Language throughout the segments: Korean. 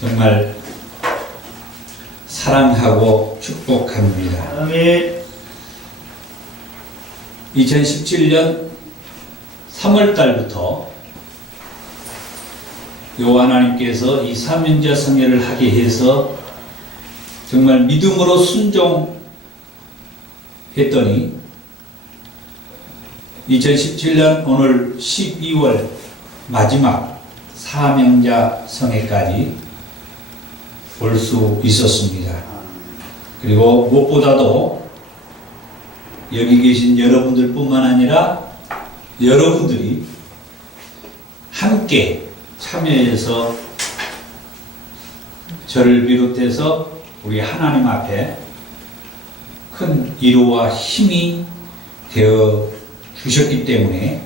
정말 사랑하고 축복합니다. 아멘. 2017년 3월 달부터 여호와 하나님께서 이 삼위일체 성회를 하게 해서 정말 믿음으로 순종했더니 2017년 오늘 12월 마지막 사명자 성회까지 올 수 있었습니다. 그리고 무엇보다도 여기 계신 여러분들 뿐만 아니라 여러분들이 함께 참여해서 저를 비롯해서 우리 하나님 앞에 큰 위로와 힘이 되어 주셨기 때문에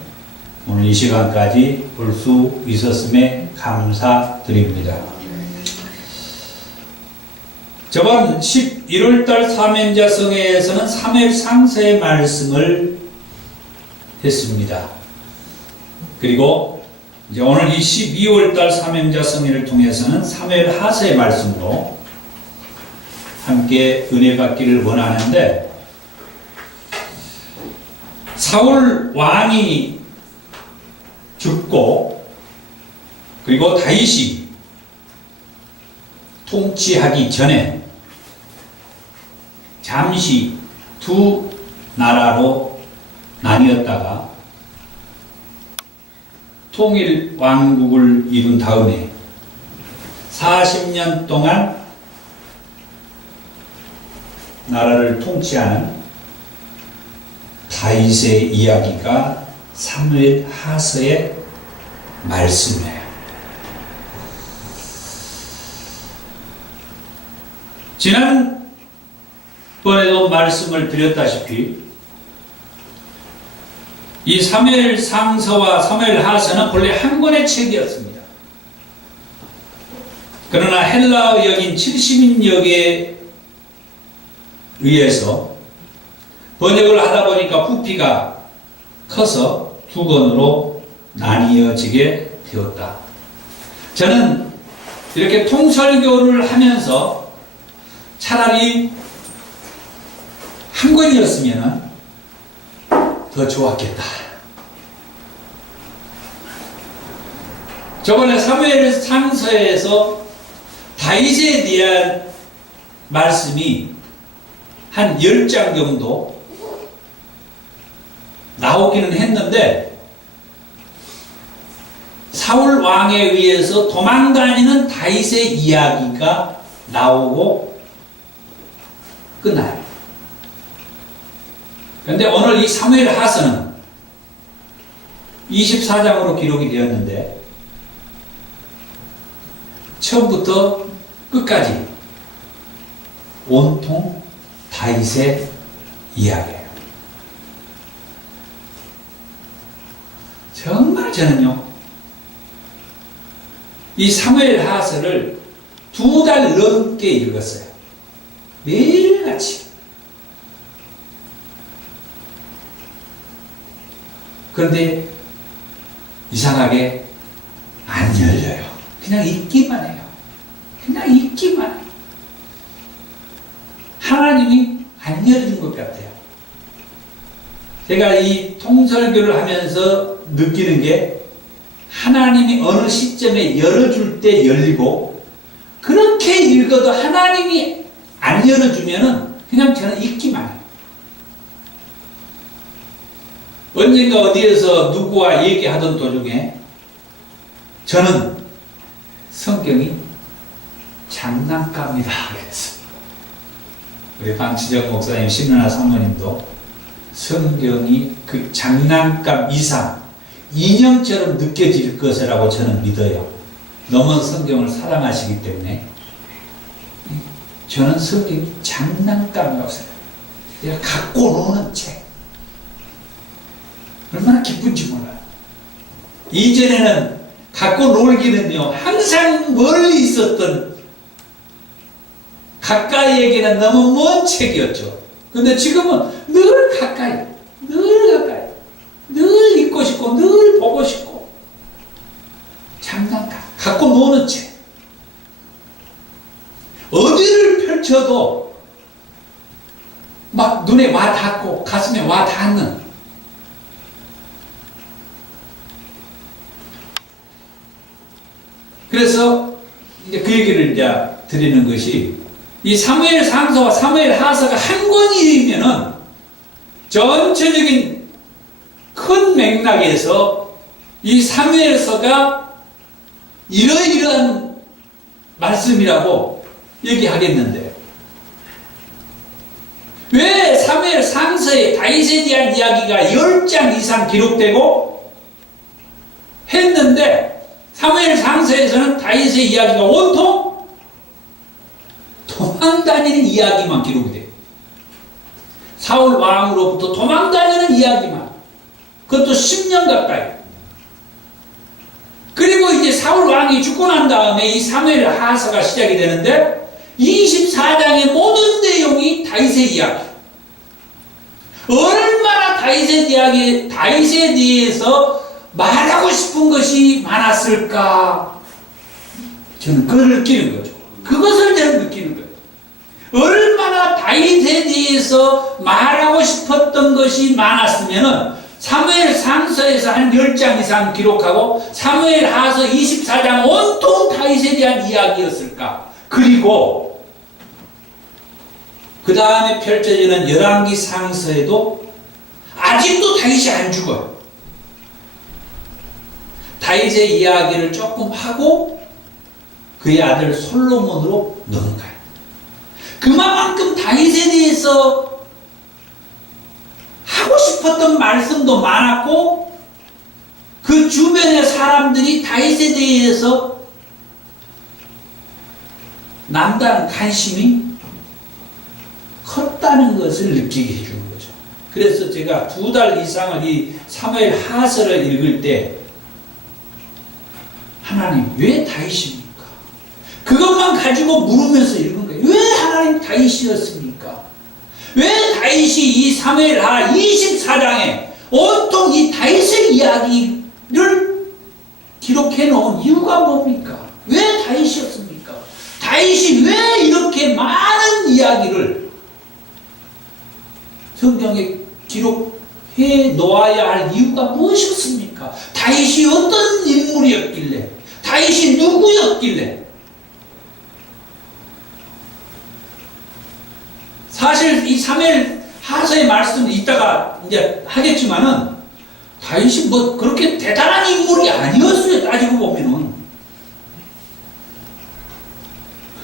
오늘 이 시간까지 볼 수 있었음에 감사드립니다. 저번 11월달 사명자 성회에서는 사무엘 상서의 말씀을 했습니다. 그리고 이제 오늘 이 12월달 사명자 성회를 통해서는 사무엘 하서의 말씀으로 함께 은혜 받기를 원하는데, 사울 왕이 죽고 그리고 다윗이 통치하기 전에 잠시 두 나라로 나뉘었다가 통일 왕국을 이룬 다음에 40년 동안 나라를 통치하는 다윗의 이야기가 사무엘 하서의 말씀이에요. 지난번에도 말씀을 드렸다시피 이 사무엘 상서와 사무엘 하서는 본래 한 권의 책이었습니다. 그러나 헬라어역인 70인역에 의해서 번역을 하다 보니까 부피가 커서 두 권으로 나뉘어지게 되었다. 저는 이렇게 통설교를 하면서 차라리 한 권이었으면 더 좋았겠다. 저번에 사무엘 상서에서 다윗에 대한 말씀이 한 10장 정도 나오기는 했는데, 사울 왕에 의해서 도망다니는 다윗의 이야기가 나오고 끝나요. 그런데 오늘 이 사무엘 하서는 24장으로 기록이 되었는데 처음부터 끝까지 온통 다윗의 이야기예요. 정말 저는요, 이 사무엘 하서를 2달 넘게 읽었어요. 매일같이. 그런데 이상하게 안 열려요. 그냥 읽기만 해요. 그냥 읽기만 해요. 하나님이 안 열린 것 같아요. 제가 이 통설교를 하면서 느끼는 게, 하나님이 어느 시점에 열어줄 때 열리고, 그렇게 읽어도 하나님이 안 열어주면은 그냥 저는 읽기만 해요. 언젠가 어디에서 누구와 얘기하던 도중에 저는 성경이 장난감이다 그랬어요. 우리 방치정 목사님, 신은아 사모님도 성경이 그 장난감 이상 인형처럼 느껴질 것이라고 저는 믿어요. 너무 성경을 사랑하시기 때문에. 저는 성경이 장난감이라고 생각해요. 내가 갖고 노는 책. 얼마나 기쁜지 몰라요. 이전에는 갖고 놀기는요, 항상 멀리 있었던, 가까이에게는 너무 먼 책이었죠. 근데 지금은 늘 가까이, 늘 가까이, 늘 읽고 싶고, 늘 보고 싶고, 장난감, 갖고 노는 책. 펼쳐도 막 눈에 와 닿고 가슴에 와 닿는, 그래서 이제 그 얘기를 이제 드리는 것이, 이 사무엘 상서와 사무엘 하서가 한 권이면은 전체적인 큰 맥락에서 이 사무엘서가 이러이러한 말씀이라고 얘기하겠는데, 왜 사무엘 상서에 다윗에 대한 이야기가 10장 이상 기록되고 했는데 사무엘 상서에서는 다윗의 이야기가 온통 도망다니는 이야기만 기록이 돼요. 사울 왕으로부터 도망다니는 이야기만, 그것도 10년 가까이. 그리고 이제 사울 왕이 죽고 난 다음에 이 사무엘 하서가 시작이 되는데 24장의 모든 내용이 다윗의 이야기. 얼마나 다윗에 대해서 말하고 싶은 것이 많았을까? 저는 그걸 느끼는 거죠. 그것을 저는 느끼는 거예요. 얼마나 다윗에 대해서 말하고 싶었던 것이 많았으면은 사무엘 상서에서 한 10장 이상 기록하고 사무엘 하서 24장 온통 다윗에 대한 이야기였을까? 그리고 그 다음에 펼쳐지는 열왕기 상서에도 아직도 다윗이 안 죽어요. 다윗의 이야기를 조금 하고 그의 아들 솔로몬으로 넘어가요. 그만큼 다윗에 대해서 하고 싶었던 말씀도 많았고 그 주변의 사람들이 다윗에 대해서 남다른 관심이 컸다는 것을 느끼게 해주는 거죠. 그래서 제가 2달 이상을 이 사무엘 하서를 읽을 때 하나님 왜 다윗입니까? 그것만 가지고 물으면서 읽은 거예요. 왜 하나님 다윗이었습니까? 왜 다윗이 이 사무엘 하 24장에 온통 이 다윗의 이야기를 기록해 놓은 이유가 뭡니까? 왜 다윗이었습니까? 다윗이 왜 이렇게 많은 이야기를 성경에 기록해 놓아야 할 이유가 무엇이었습니까? 다윗이 어떤 인물이었길래, 다윗이 누구였길래. 사실 이 사무엘 하서의 말씀을 이따가 이제 하겠지만은 다윗이 뭐 그렇게 대단한 인물이 아니었어요. 따지고 보면은.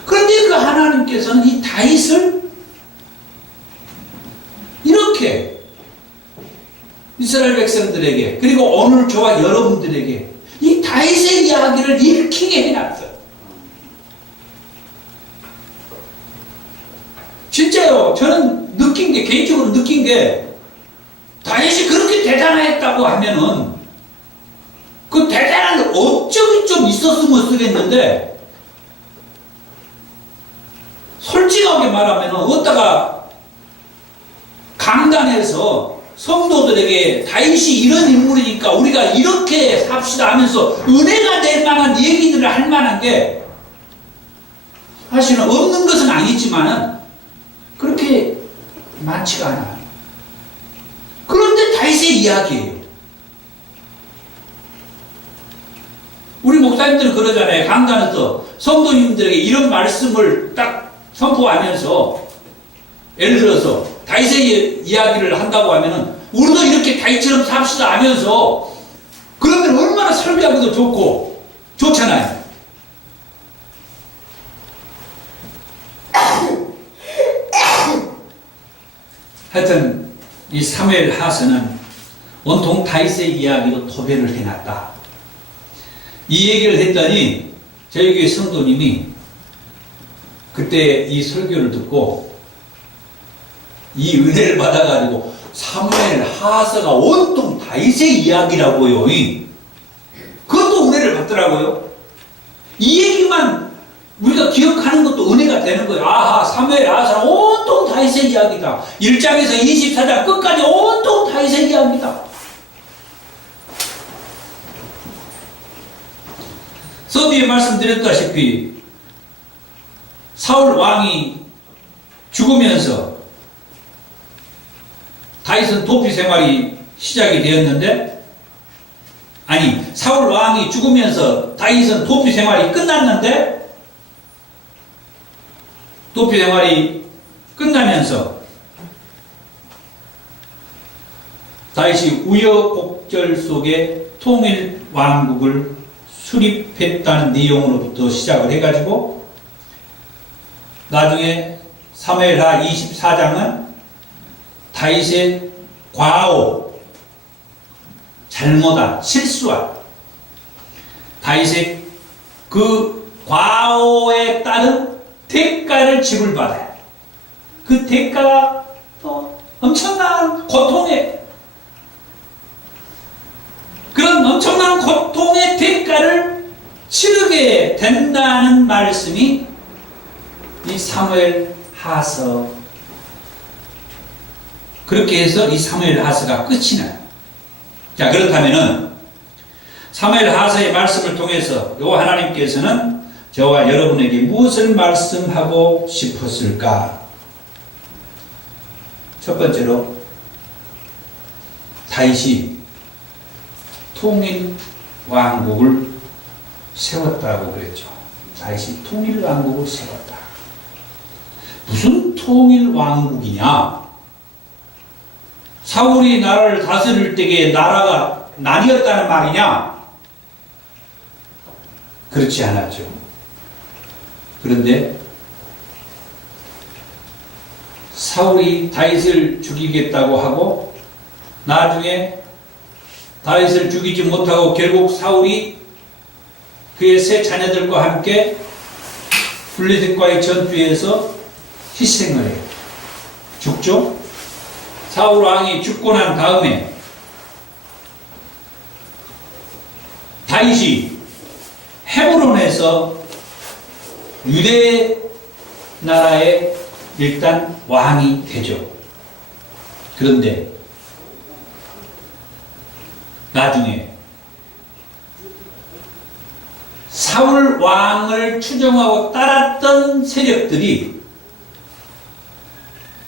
그런데 그 하나님께서는 이 다윗을 이렇게 이스라엘 백성들에게, 그리고 오늘 저와 여러분들에게 이 다윗의 이야기를 읽히게 해놨어요. 진짜요. 저는 개인적으로 느낀 게, 다윗이 그렇게 대단했다고 하면은 그 대단한 업적이 좀 있었으면 쓰겠는데, 솔직하게 말하면 어디다가 강단에서 성도들에게 다윗이 이런 인물이니까 우리가 이렇게 삽시다 하면서 은혜가 될 만한 얘기들을 할 만한 게 사실은 없는 것은 아니지만은 그렇게 많지가 않아요. 그런데 다윗의 이야기예요. 우리 목사님들은 그러잖아요. 강단에서 성도님들에게 이런 말씀을 딱 선포하면서, 예를 들어서 다윗의 이야기를 한다고 하면은 우리도 이렇게 다윗처럼 삽시다 하면서, 그러면 얼마나 설교하기도 좋고 좋잖아요. 하여튼 이 사무엘 하서는 온통 다윗의 이야기로 도배를 해놨다. 이 얘기를 했더니 저희 교회 성도님이 그때 이 설교를 듣고 이 은혜를 받아가지고 사무엘 하서가 온통 다윗의 이야기라고요. 그것도 은혜를 받더라고요. 이 얘기만 우리가 기억하는 것도 은혜가 되는 거예요. 아하, 사무엘 하서는 온통 다윗의 이야기다. 1장에서 24장 끝까지 온통 다윗의 이야기다. 서두에 말씀드렸다시피 사울 왕이 죽으면서 다윗은 도피 생활이 시작이 되었는데, 아니, 사울 왕이 죽으면서 다윗은 도피 생활이 끝났는데, 도피 생활이 끝나면서 다윗이 우여곡절 속에 통일 왕국을 수립했다는 내용으로부터 시작을 해가지고 나중에 사무엘하 24장은 다윗의 과오, 잘못한, 실수한 다윗의 그 과오에 따른 대가를 지불받아요. 그 대가가 또 엄청난 고통에, 그런 엄청난 고통의 대가를 치르게 된다는 말씀이 이 사무엘 하서, 그렇게 해서 이 사무엘 하서가 끝이 나요. 자, 그렇다면은 사무엘 하서의 말씀을 통해서 요 하나님께서는 저와 여러분에게 무엇을 말씀하고 싶었을까? 첫 번째로 다윗이 통일 왕국을 세웠다고 그랬죠. 다윗이 통일 왕국을 세웠다. 무슨 통일 왕국이냐? 사울이 나라를 다스릴 때에 나라가 나뉘었다는 말이냐? 그렇지 않았죠. 그런데 사울이 다윗을 죽이겠다고 하고 나중에 다윗을 죽이지 못하고 결국 사울이 그의 세 자녀들과 함께 블레셋과의 전투에서 희생을 해요. 죽죠? 사울 왕이 죽고 난 다음에 다윗이 헤브론에서 유대 나라의 일단 왕이 되죠. 그런데 나중에 사울 왕을 추종하고 따랐던 세력들이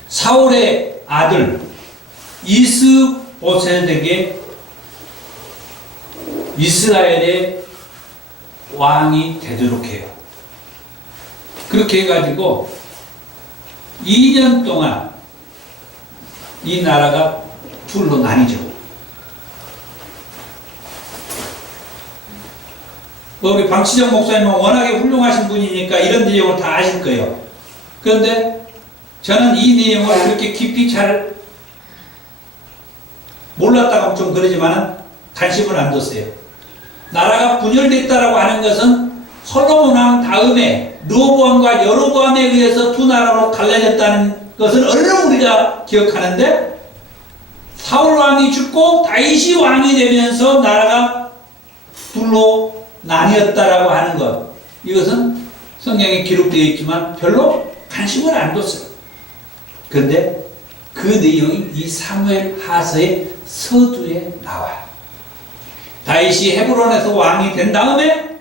사울의 아들 이스보셋에게 이스라엘의 왕이 되도록 해요. 그렇게 해가지고 2년 동안 이 나라가 둘로 나뉘죠. 우리 방치정 목사님은 워낙에 훌륭하신 분이니까 이런 내용을 다 아실 거예요. 그런데 저는 이 내용을 그렇게 깊이 잘 몰랐다고 좀 그러지만 관심을 안 뒀어요. 나라가 분열됐다라고 하는 것은 솔로몬 왕 다음에 르호보암과 여로보암에 의해서 두 나라로 갈라졌다는 것을 얼른 우리가 기억하는데, 사울 왕이 죽고 다윗이 왕이 되면서 나라가 둘로 나뉘었다라고 하는 것, 이것은 성경에 기록되어 있지만 별로 관심을 안 뒀어요. 그런데 그 내용이 이 사무엘 하서의 서두에 나와요. 다윗이 헤브론에서 왕이 된 다음에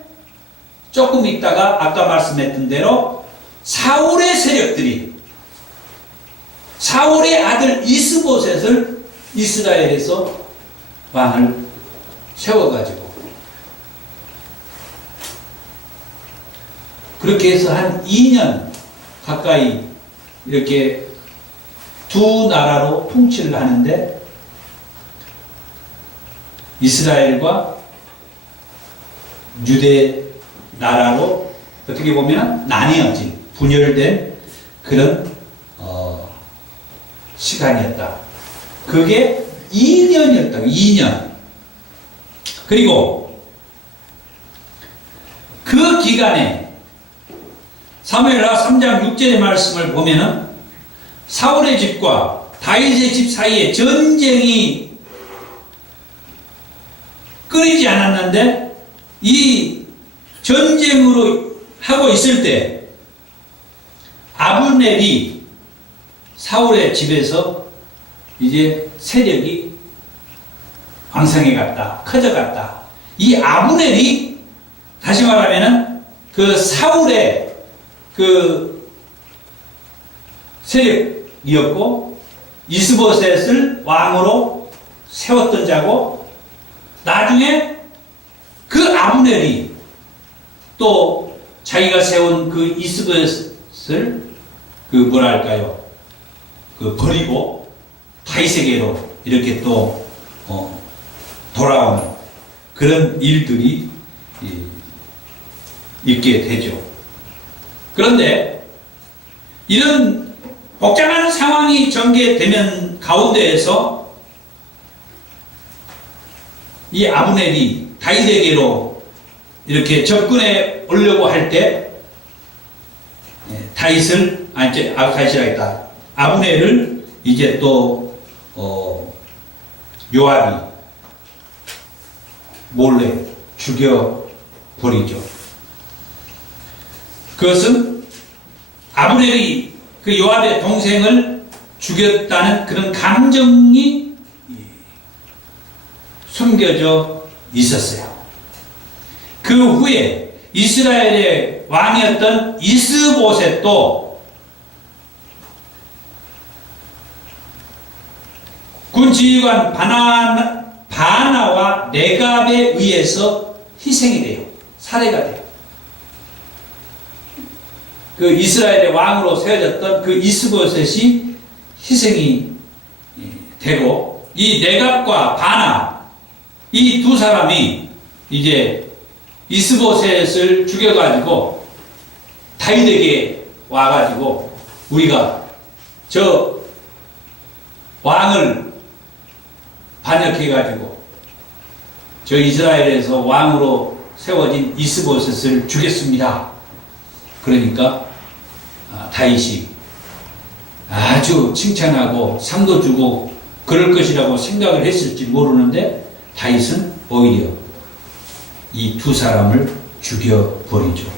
조금 있다가 아까 말씀했던 대로 사울의 세력들이 사울의 아들 이스보셋을 이스라엘에서 왕을 세워가지고 그렇게 해서 한 2년 가까이 이렇게 두 나라로 통치를 하는데, 이스라엘과 유대 나라로 어떻게 보면 나뉘어진, 분열된 그런 시간이었다. 그게 2년이었다고. 2년. 그리고 그 기간에 사무엘하 3장 6절의 말씀을 보면은 사울의 집과 다윗의 집 사이에 전쟁이 끊이지 않았는데, 이 전쟁으로 하고 있을 때 아브넬이 사울의 집에서 이제 세력이 왕성해 갔다, 커져 갔다. 이 아브넬이 다시 말하면은 그 사울의 그 세력이었고 이스보셋을 왕으로 세웠던 자고, 나중에 그 아브넬이 또 자기가 세운 그 이스보셋을 버리고 다윗에게로 이렇게 또 돌아오는 그런 일들이 있게 되죠. 그런데 이런 복잡한 상황이 전개되면 가운데에서 이 아브넬이 다윗에게로 이렇게 접근해 오려고 할 때 아브넬을 이제 또 요압이 몰래 죽여버리죠. 그것은 아브넬이 그 요압의 동생을 죽였다는 그런 감정이 숨겨져 있었어요. 그 후에 이스라엘의 왕이었던 이스보셋도 군지휘관 바나와 네갑에 의해서 희생이 돼요. 살해가 돼요. 그 이스라엘의 왕으로 세워졌던 그 이스보셋이 희생이 되고, 이 네갑과 바나, 이 두 사람이 이제 이스보셋을 죽여가지고 다윗에게 와가지고 우리가 저 왕을 반역해가지고 저 이스라엘에서 왕으로 세워진 이스보셋을 죽였습니다. 그러니까 다윗이 아주 칭찬하고 상도 주고 그럴 것이라고 생각을 했을지 모르는데, 다윗은 오히려 이 두 사람을 죽여버리죠.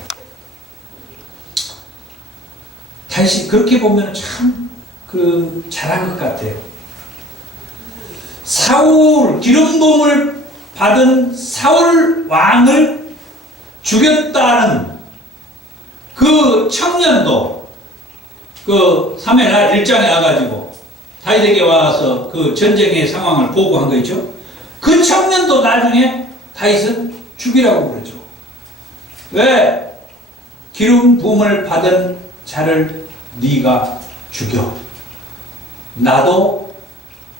다윗이 그렇게 보면 참 잘한 것 같아요. 기름 부음을 받은 사울 왕을 죽였다는 그 청년도 그 사무엘하 1장에 와가지고 다윗에게 와서 그 전쟁의 상황을 보고한 거죠. 그 청년도 나중에 다윗은 죽이라고 그러죠. 왜? 기름 부음을 받은 자를 네가 죽여. 나도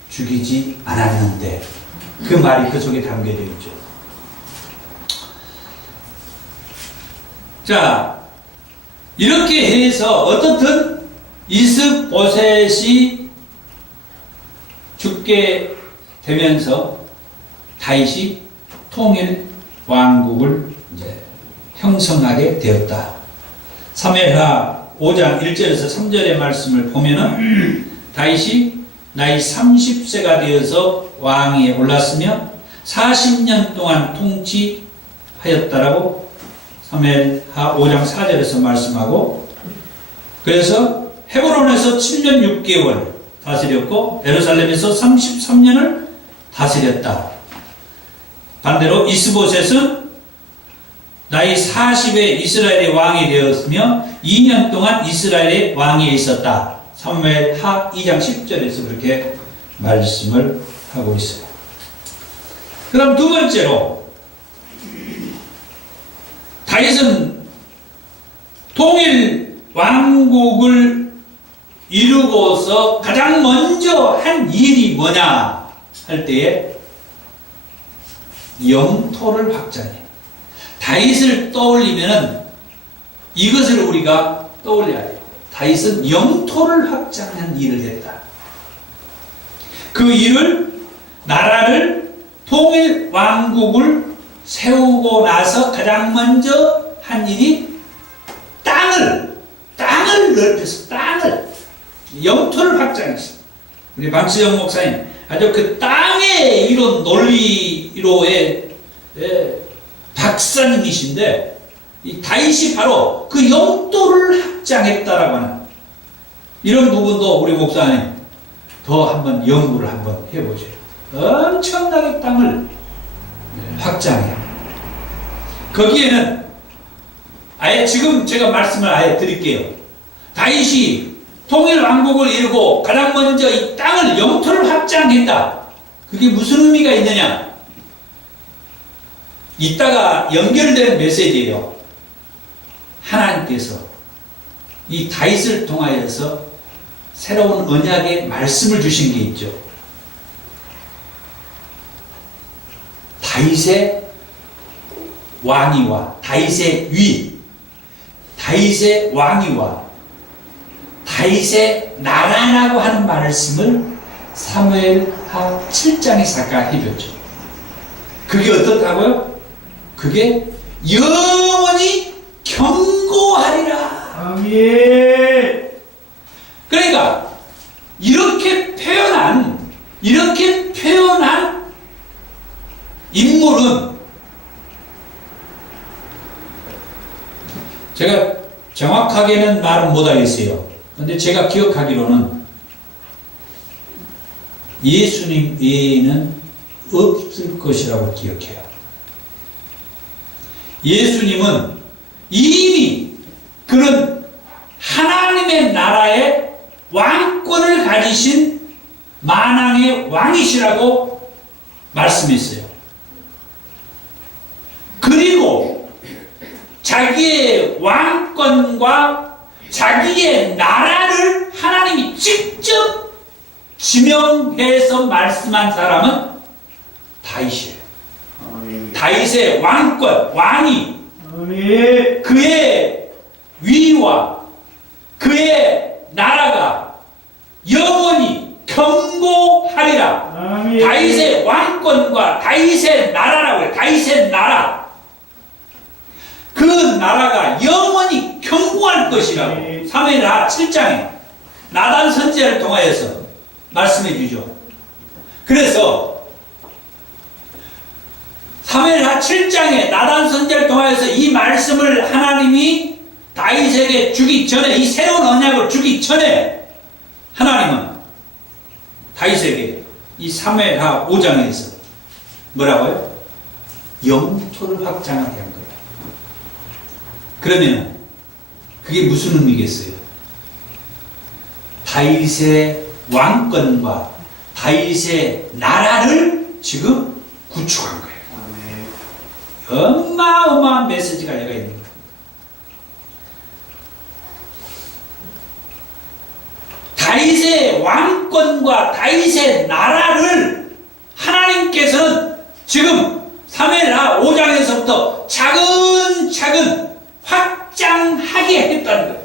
죽이지 않았는데. 그 말이 그 속에 담겨져 있죠. 자, 이렇게 해서 어떻든 이스보셋이 죽게 되면서 다윗이 통일 왕국을 이제 형성하게 되었다. 사무엘하 5장 1절에서 3절의 말씀을 보면은 다윗이 나이 30세가 되어서 왕위에 올랐으며 40년 동안 통치하였다라고 사무엘하 5장 4절에서 말씀하고, 그래서 헤브론에서 7년 6개월 다스렸고 예루살렘에서 33년을 다스렸다. 반대로 이스보셋은 나이 40에 이스라엘의 왕이 되었으며 2년 동안 이스라엘의 왕위에 있었다. 사무엘하 2장 10절에서 그렇게 말씀을 하고 있어요. 그럼 두 번째로, 다윗은 통일 왕국을 이루고서 가장 먼저 한 일이 뭐냐 할 때에 영토를 확장해. 다윗을 떠올리면은 이것을 우리가 떠올려야 돼요. 다윗은 영토를 확장한 일을 했다. 그 일을, 나라를, 통일 왕국을 세우고 나서 가장 먼저 한 일이 땅을 넓혀서 영토를 확장했어. 우리 박수영 목사님 아주 그 땅의 이런 논리로의 박사님이신데, 이 다윗이 바로 그 영토를 확장했다라고 하는 이런 부분도 우리 목사님 더 한번 연구를 한번 해보세요. 엄청나게 땅을 확장해요. 거기에는 아예 지금 제가 말씀을 아예 드릴게요. 다윗이 통일 왕국을 이루고 가장 먼저 이 땅을 영토를 확장했다. 그게 무슨 의미가 있느냐? 이따가 연결된 메시지예요. 하나님께서 이 다윗을 통하여서 새로운 언약의 말씀을 주신 게 있죠. 다윗의 왕위와 다윗의 위, 다윗의 왕위와 다윗의 나라라고 하는 말씀을 사무엘하 7장의 작가가 해줬죠. 그게 어떻다고요? 그게 영원히 경고하리라. 아멘. 그러니까 이렇게 표현한 인물은 제가 정확하게는 말은 못하겠어요. 근데 제가 기억하기로는 예수님 외에는 없을 것이라고 기억해요. 예수님은 이미 그런 하나님의 나라의 왕권을 가지신 만왕의 왕이시라고 말씀했어요. 그리고 자기의 왕권과 자기의 나라를 하나님이 직접 지명해서 말씀한 사람은 다윗이에요. 다윗의 왕권, 왕이 그의 위와 그의 나라가 영원히 경고하리라. 다윗의 왕권과 다윗의 나라라고 해요. 다윗의 나라. 그 나라가 영원히 경고할 것이라고 사무엘하 7장에 나단 선지자를 통하여서 말씀해 주죠. 그래서 사무엘하 7장에 나단 선지자를 통하여서 이 말씀을 하나님이 다윗에게 주기 전에, 이 새로운 언약을 주기 전에 하나님은 다윗에게 이 사무엘하 5장에서 뭐라고요? 영토를 확장하게 한 거예요. 그러면 그게 무슨 의미겠어요? 다윗의 왕권과 다윗의 나라를 지금 구축한 거예요. 어마어마한 메시지가 여기가 있는 거예요. 다윗의 왕권과 다윗의 나라를 하나님께서는 지금 사무엘하 5장에서부터 차근차근 확장하게 했다는 거예요.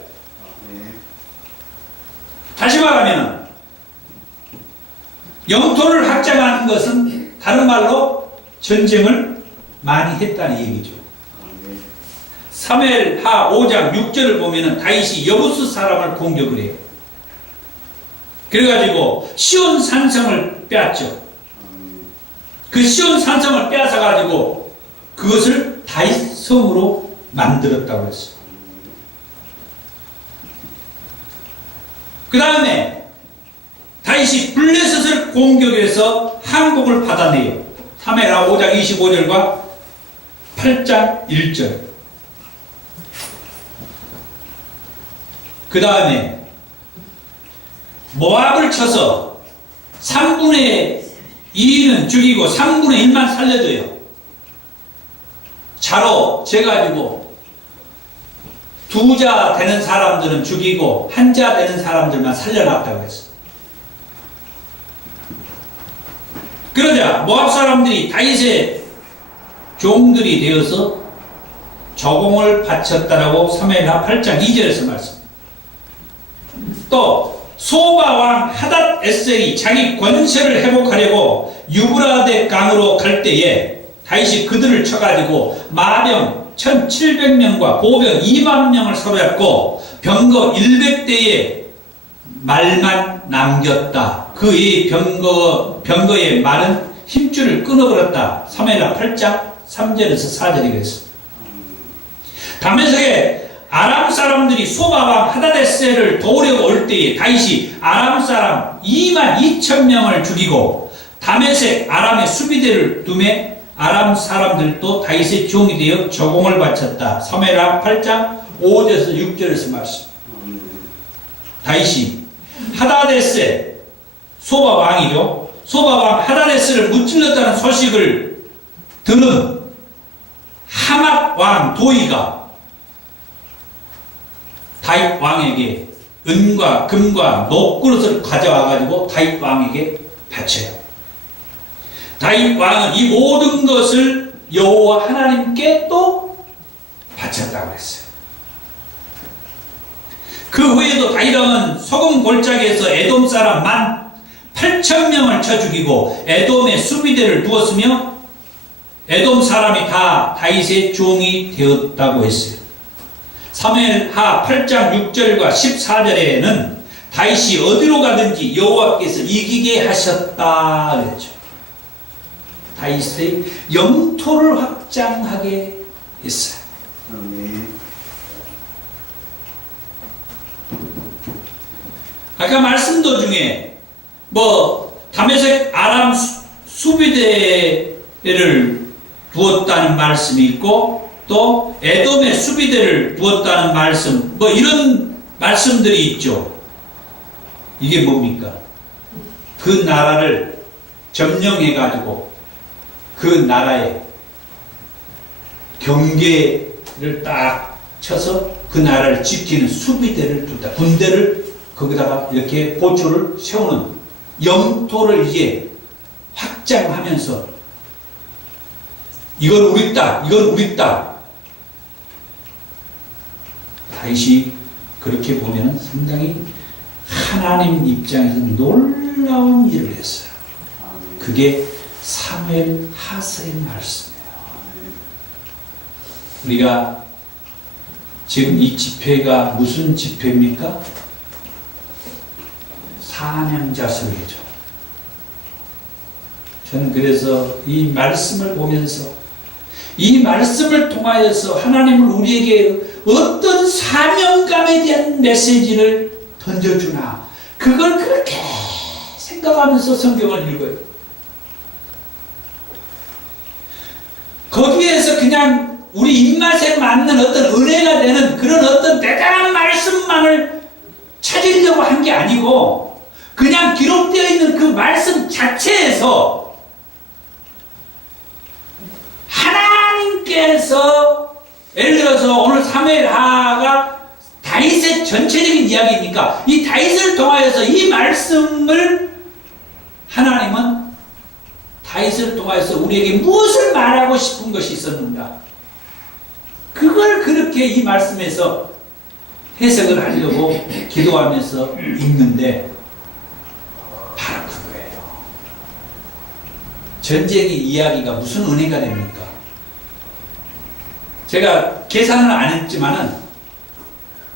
다시 말하면 영토를 확장하는 것은 다른 말로 전쟁을 많이 했다는 얘기죠. 사무엘하 5장 6절을 보면은 다윗이 여부스 사람을 공격을 해요. 그래가지고 시온 산성을 빼앗죠. 그 시온 산성을 빼앗아 가지고 그것을 다윗 성으로 만들었다고 했어요. 그 다음에 다윗이 블레셋을 공격해서 항복을 받아내요. 사무엘하 5장 25절과 8장 1절. 그 다음에 모압을 쳐서 3분의 2는 죽이고 3분의 1만 살려줘요. 자로 재가지고 2자 되는 사람들은 죽이고 1자 되는 사람들만 살려놨다고 했어요. 그러자 모압 사람들이 다윗의 종들이 되어서 저공을 바쳤다라고 사무엘하 8장 2절에서 말씀. 또 소바 왕 하닷 에셀이 자기 권세를 회복하려고 유브라데 강으로 갈 때에 다윗이 그들을 쳐가지고 마병 1700명과 보병 2만 명을 사로잡고 병거 100대의 말만 남겼다. 그의 병거의 말은 힘줄을 끊어버렸다. 사무엘하 8장 3절에서 4절이 그랬습니다. 다메섹에 아람 사람들이 소바왕 하다데셀을 도우려고 올 때에 다윗이 아람 사람 2만 2천 명을 죽이고 다메섹 아람의 수비대를 두매 아람 사람들도 다윗의 종이 되어 저공을 바쳤다. 사무엘하 8장 5절에서 6절에서 말씀. 다윗이 하다데스 소바 왕이죠. 소바 왕 하다데스를 무찔렀다는 소식을 들은 하맛 왕 도이가 다윗 왕에게 은과 금과 녹그릇을 가져와 가지고 다윗 왕에게 바쳐요. 다윗 왕은 이 모든 것을 여호와 하나님께 또 바쳤다고 했어요. 그 후에도 다윗 왕은 소금 골짜기에서 에돔 사람 18,000명을 쳐 죽이고 에돔에 수비대를 두었으며 에돔 사람이 다 다윗의 종이 되었다고 했어요. 사무엘하 8장 6절과 14절에는 다윗이 어디로 가든지 여호와께서 이기게 하셨다 그랬죠. 다윗의 영토를 확장하게 했어요. 아까 말씀 도중에 다메섹 아람 수비대를 두었다는 말씀이 있고 또 에돔의 수비대를 두었다는 말씀 이런 말씀들이 있죠. 이게 뭡니까? 그 나라를 점령해 가지고 그 나라에 경계를 딱 쳐서 그 나라를 지키는 수비대를 둔다. 군대를 거기다가 이렇게 보초를 세우는 영토를 이제 확장하면서 이건 우리 땅, 이건 우리 땅. 다윗이 그렇게 보면 상당히 하나님 입장에서 놀라운 일을 했어요. 그게 사무엘 하서의 말씀이에요. 우리가 지금 이 집회가 무슨 집회입니까? 사명자성회죠. 저는 그래서 이 말씀을 보면서 이 말씀을 통하여서 하나님은 우리에게 어떤 사명감에 대한 메시지를 던져주나 그걸 그렇게 생각하면서 성경을 읽어요. 거기에서 그냥 우리 입맛에 맞는 어떤 은혜가 되는 그런 어떤 대단한 말씀만을 찾으려고 한 게 아니고 그냥 기록되어 있는 그 말씀 자체에서 하나님께서 예를 들어서 오늘 사무엘하가 다윗의 전체적인 이야기니까 이 다윗을 통하여서 이 말씀을 하나님은 다윗을 통하여서 우리에게 무엇을 말하고 싶은 것이 있었는가 그걸 그렇게 이 말씀에서 해석을 하려고 기도하면서 읽는데 바로 그거예요. 전쟁의 이야기가 무슨 은혜가 됩니까? 제가 계산을 안 했지만은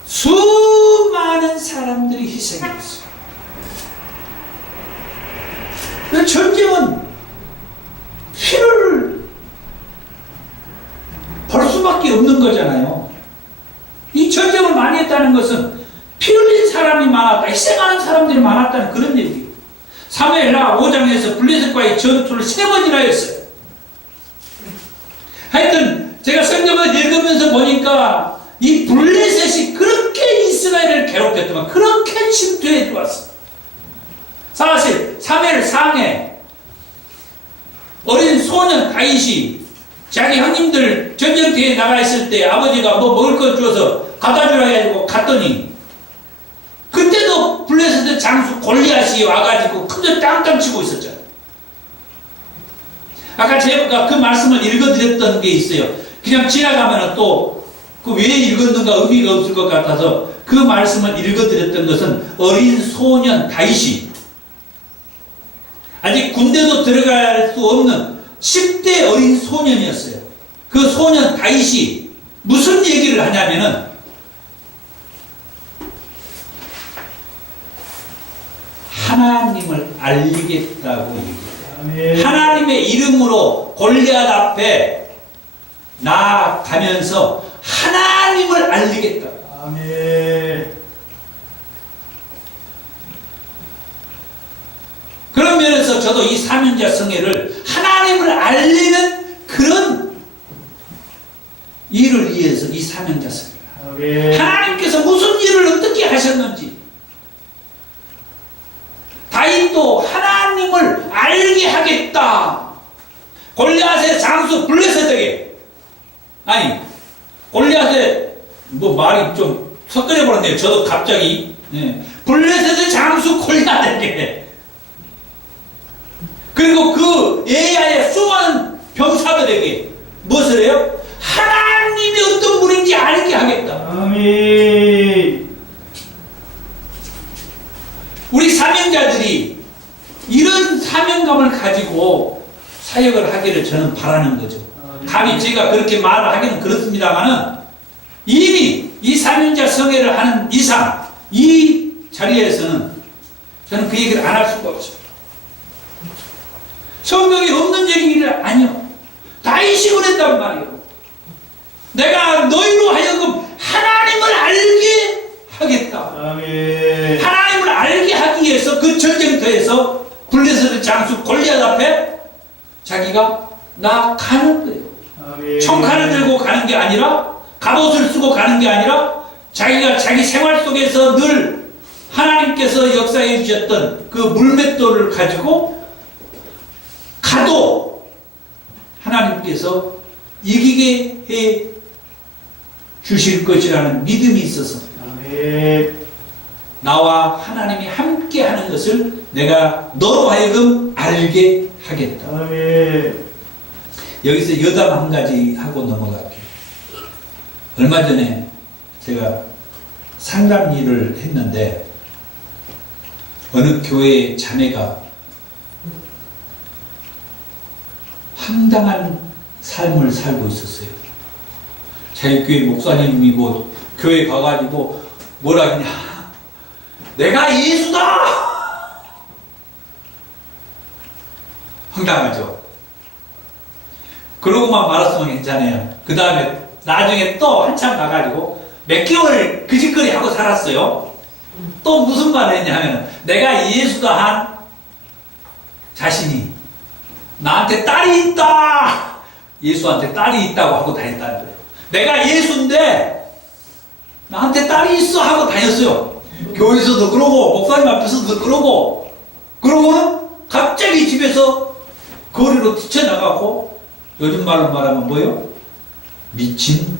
수많은 사람들이 희생했어요. 전쟁은 피를 벌 수밖에 없는 거잖아요. 이 전쟁을 많이 했다는 것은 피 흘린 사람이 많았다, 희생하는 사람들이 많았다는 그런 얘기예요. 사무엘하 5장에서 블레셋과의 전투를 3번이나 했어요. 하여튼 제가 성경을 읽으면서 보니까 이 블레셋이 그렇게 이스라엘을 괴롭혔더만 그렇게 침투해 들어왔어. 사실 사무엘 상에 어린 소년 다윗이 자기 형님들 전쟁터에 나가 있을 때 아버지가 먹을 거 주어서 갖다 주라 해가지고 갔더니 그때도 블레셋의 장수 골리앗이 와가지고 큰절 땅땅 치고 있었잖아요. 아까 제가 그 말씀을 읽어드렸던 게 있어요. 그냥 지나가면 또 그 왜 읽었는가 의미가 없을 것 같아서 그 말씀을 읽어드렸던 것은 어린 소년 다윗이 아직 군대도 들어갈 수 없는 10대 어린 소년이었어요. 그 소년 다윗이 무슨 얘기를 하냐면은 하나님을 알리겠다고 얘기해요. 하나님의 이름으로 골리앗 앞에 나아가면서 하나님을 알리겠다. 아멘. 그런 면에서 저도 이 사명자 성회를 하나님을 알리는 그런 일을 위해서 이 사명자 성회. 하나님께서 무슨 일을 어떻게 하셨는지 말이 좀 섞여져 버렸네요. 저도 갑자기. 예. 블레셋의 장수 골리앗에게. 그리고 그 에야의 수많은 병사들에게 무엇을 해요? 하나님이 어떤 분인지 알게 하겠다. 아멘. 우리 사명자들이 이런 사명감을 가지고 사역을 하기를 저는 바라는 거죠. 감히 제가 그렇게 말을 하기는 그렇습니다만은 이미 이 사명자 성회를 하는 이상 이 자리에서는 저는 그 얘기를 안 할 수가 없죠. 성경에 없는 얘기를 아니요. 다윗이 그랬단 말이에요. 내가 너희로 하여금 하나님을 알게 하겠다. 아멘. 하나님을 알게 하기 위해서 그 전쟁터에서 블레셋의 장수 골리앗 앞에 자기가 나가는 거예요. 아멘. 총칼을 들고 가는 게 아니라 갑옷을 쓰고 가는 게 아니라 자기가 자기 생활 속에서 늘 하나님께서 역사해 주셨던 그 물맷돌을 가지고 가도 하나님께서 이기게 해 주실 것이라는 믿음이 있어서 아멘. 나와 하나님이 함께 하는 것을 내가 너로 하여금 알게 하겠다. 아멘. 여기서 여담 한 가지 하고 넘어갈게요. 얼마 전에 제가 상담 일을 했는데 어느 교회 자매가 황당한 삶을 살고 있었어요. 자기 교회 목사님이고 교회 가가지고 뭐라 했냐, 내가 예수다! 황당하죠. 그러고만 말았으면 괜찮아요. 그 다음에 나중에 또 한참 가가지고 몇 개월 그 짓거리 하고 살았어요. 또 무슨 말을 했냐 하면 내가 예수다 한 자신이 나한테 딸이 있다! 예수한테 딸이 있다고 하고 다녔다는 거예요. 내가 예수인데 나한테 딸이 있어 하고 다녔어요. 교회에서도 그러고 목사님 앞에서도 그러고 그러고는 갑자기 집에서 거리로 뛰쳐나가고 요즘 말로 말하면 뭐예요? 미친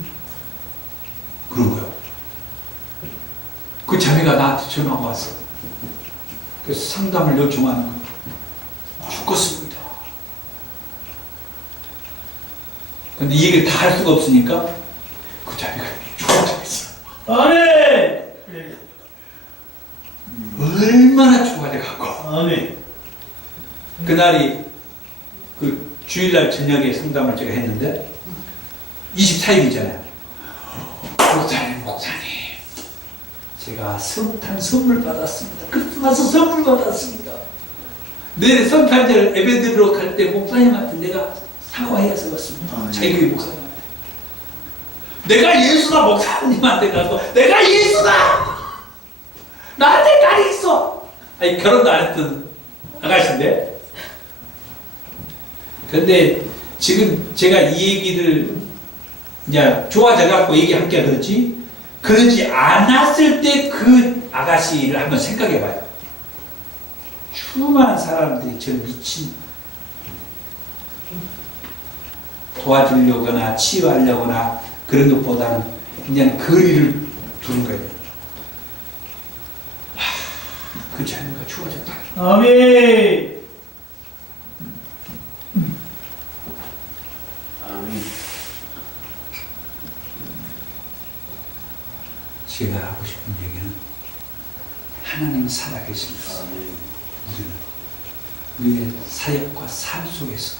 그러고요. 그 자매가 나한테 전화가 왔어. 그래서 상담을 요청하는 거예요. 죽었습니다. 근데 이 얘기를 다 할 수가 없으니까 그 자매가 죽어버렸어. 아멘. 얼마나 죽어져갖고. 아멘. 그날이 그 주일날 저녁에 상담을 제가 했는데 24일이잖아요. 목사님 제가 성탄 선물 받았습니다. 크리스마스 선물 받았습니다. 내일 성탄절 예배드리러 갈 때 목사님한테 내가 사과해서 왔습니다. 자기 교회 목사님한테. 내가 예수다 목사님한테 가서 내가 예수다! 나한테 딸이 있어! 아니 결혼도 안 했던 아가씨인데. 근데 지금 제가 이 얘기를 이제 좋아져갖고 얘기할게 그렇지, 그러지 않았을 때 그 아가씨를 한번 생각해봐요. 수많은 사람들이 저 미친 도와주려거나 치유하려거나 그런 것보다는 그냥 거리를 두는 거예요. 그 자녀가 좋아졌다. 아멘. 아멘. 제가 하고 싶은 얘기는 하나님 살아계십니다. 우리의 사역과 삶 속에서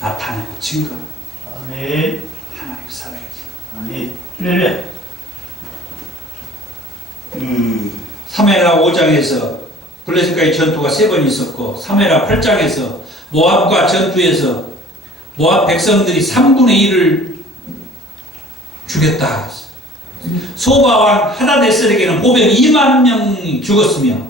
나타내고 증거는 아멘. 하나님 살아계십니다. 아멘. 네. 사무엘하 5장에서 블레셋과의 전투가 3번 있었고, 사무엘하 8장에서 모압과 전투에서 모압 백성들이 3분의 1을 죽였다. 소바왕 하다데셀에게는 보병 2만 명이 죽었으며,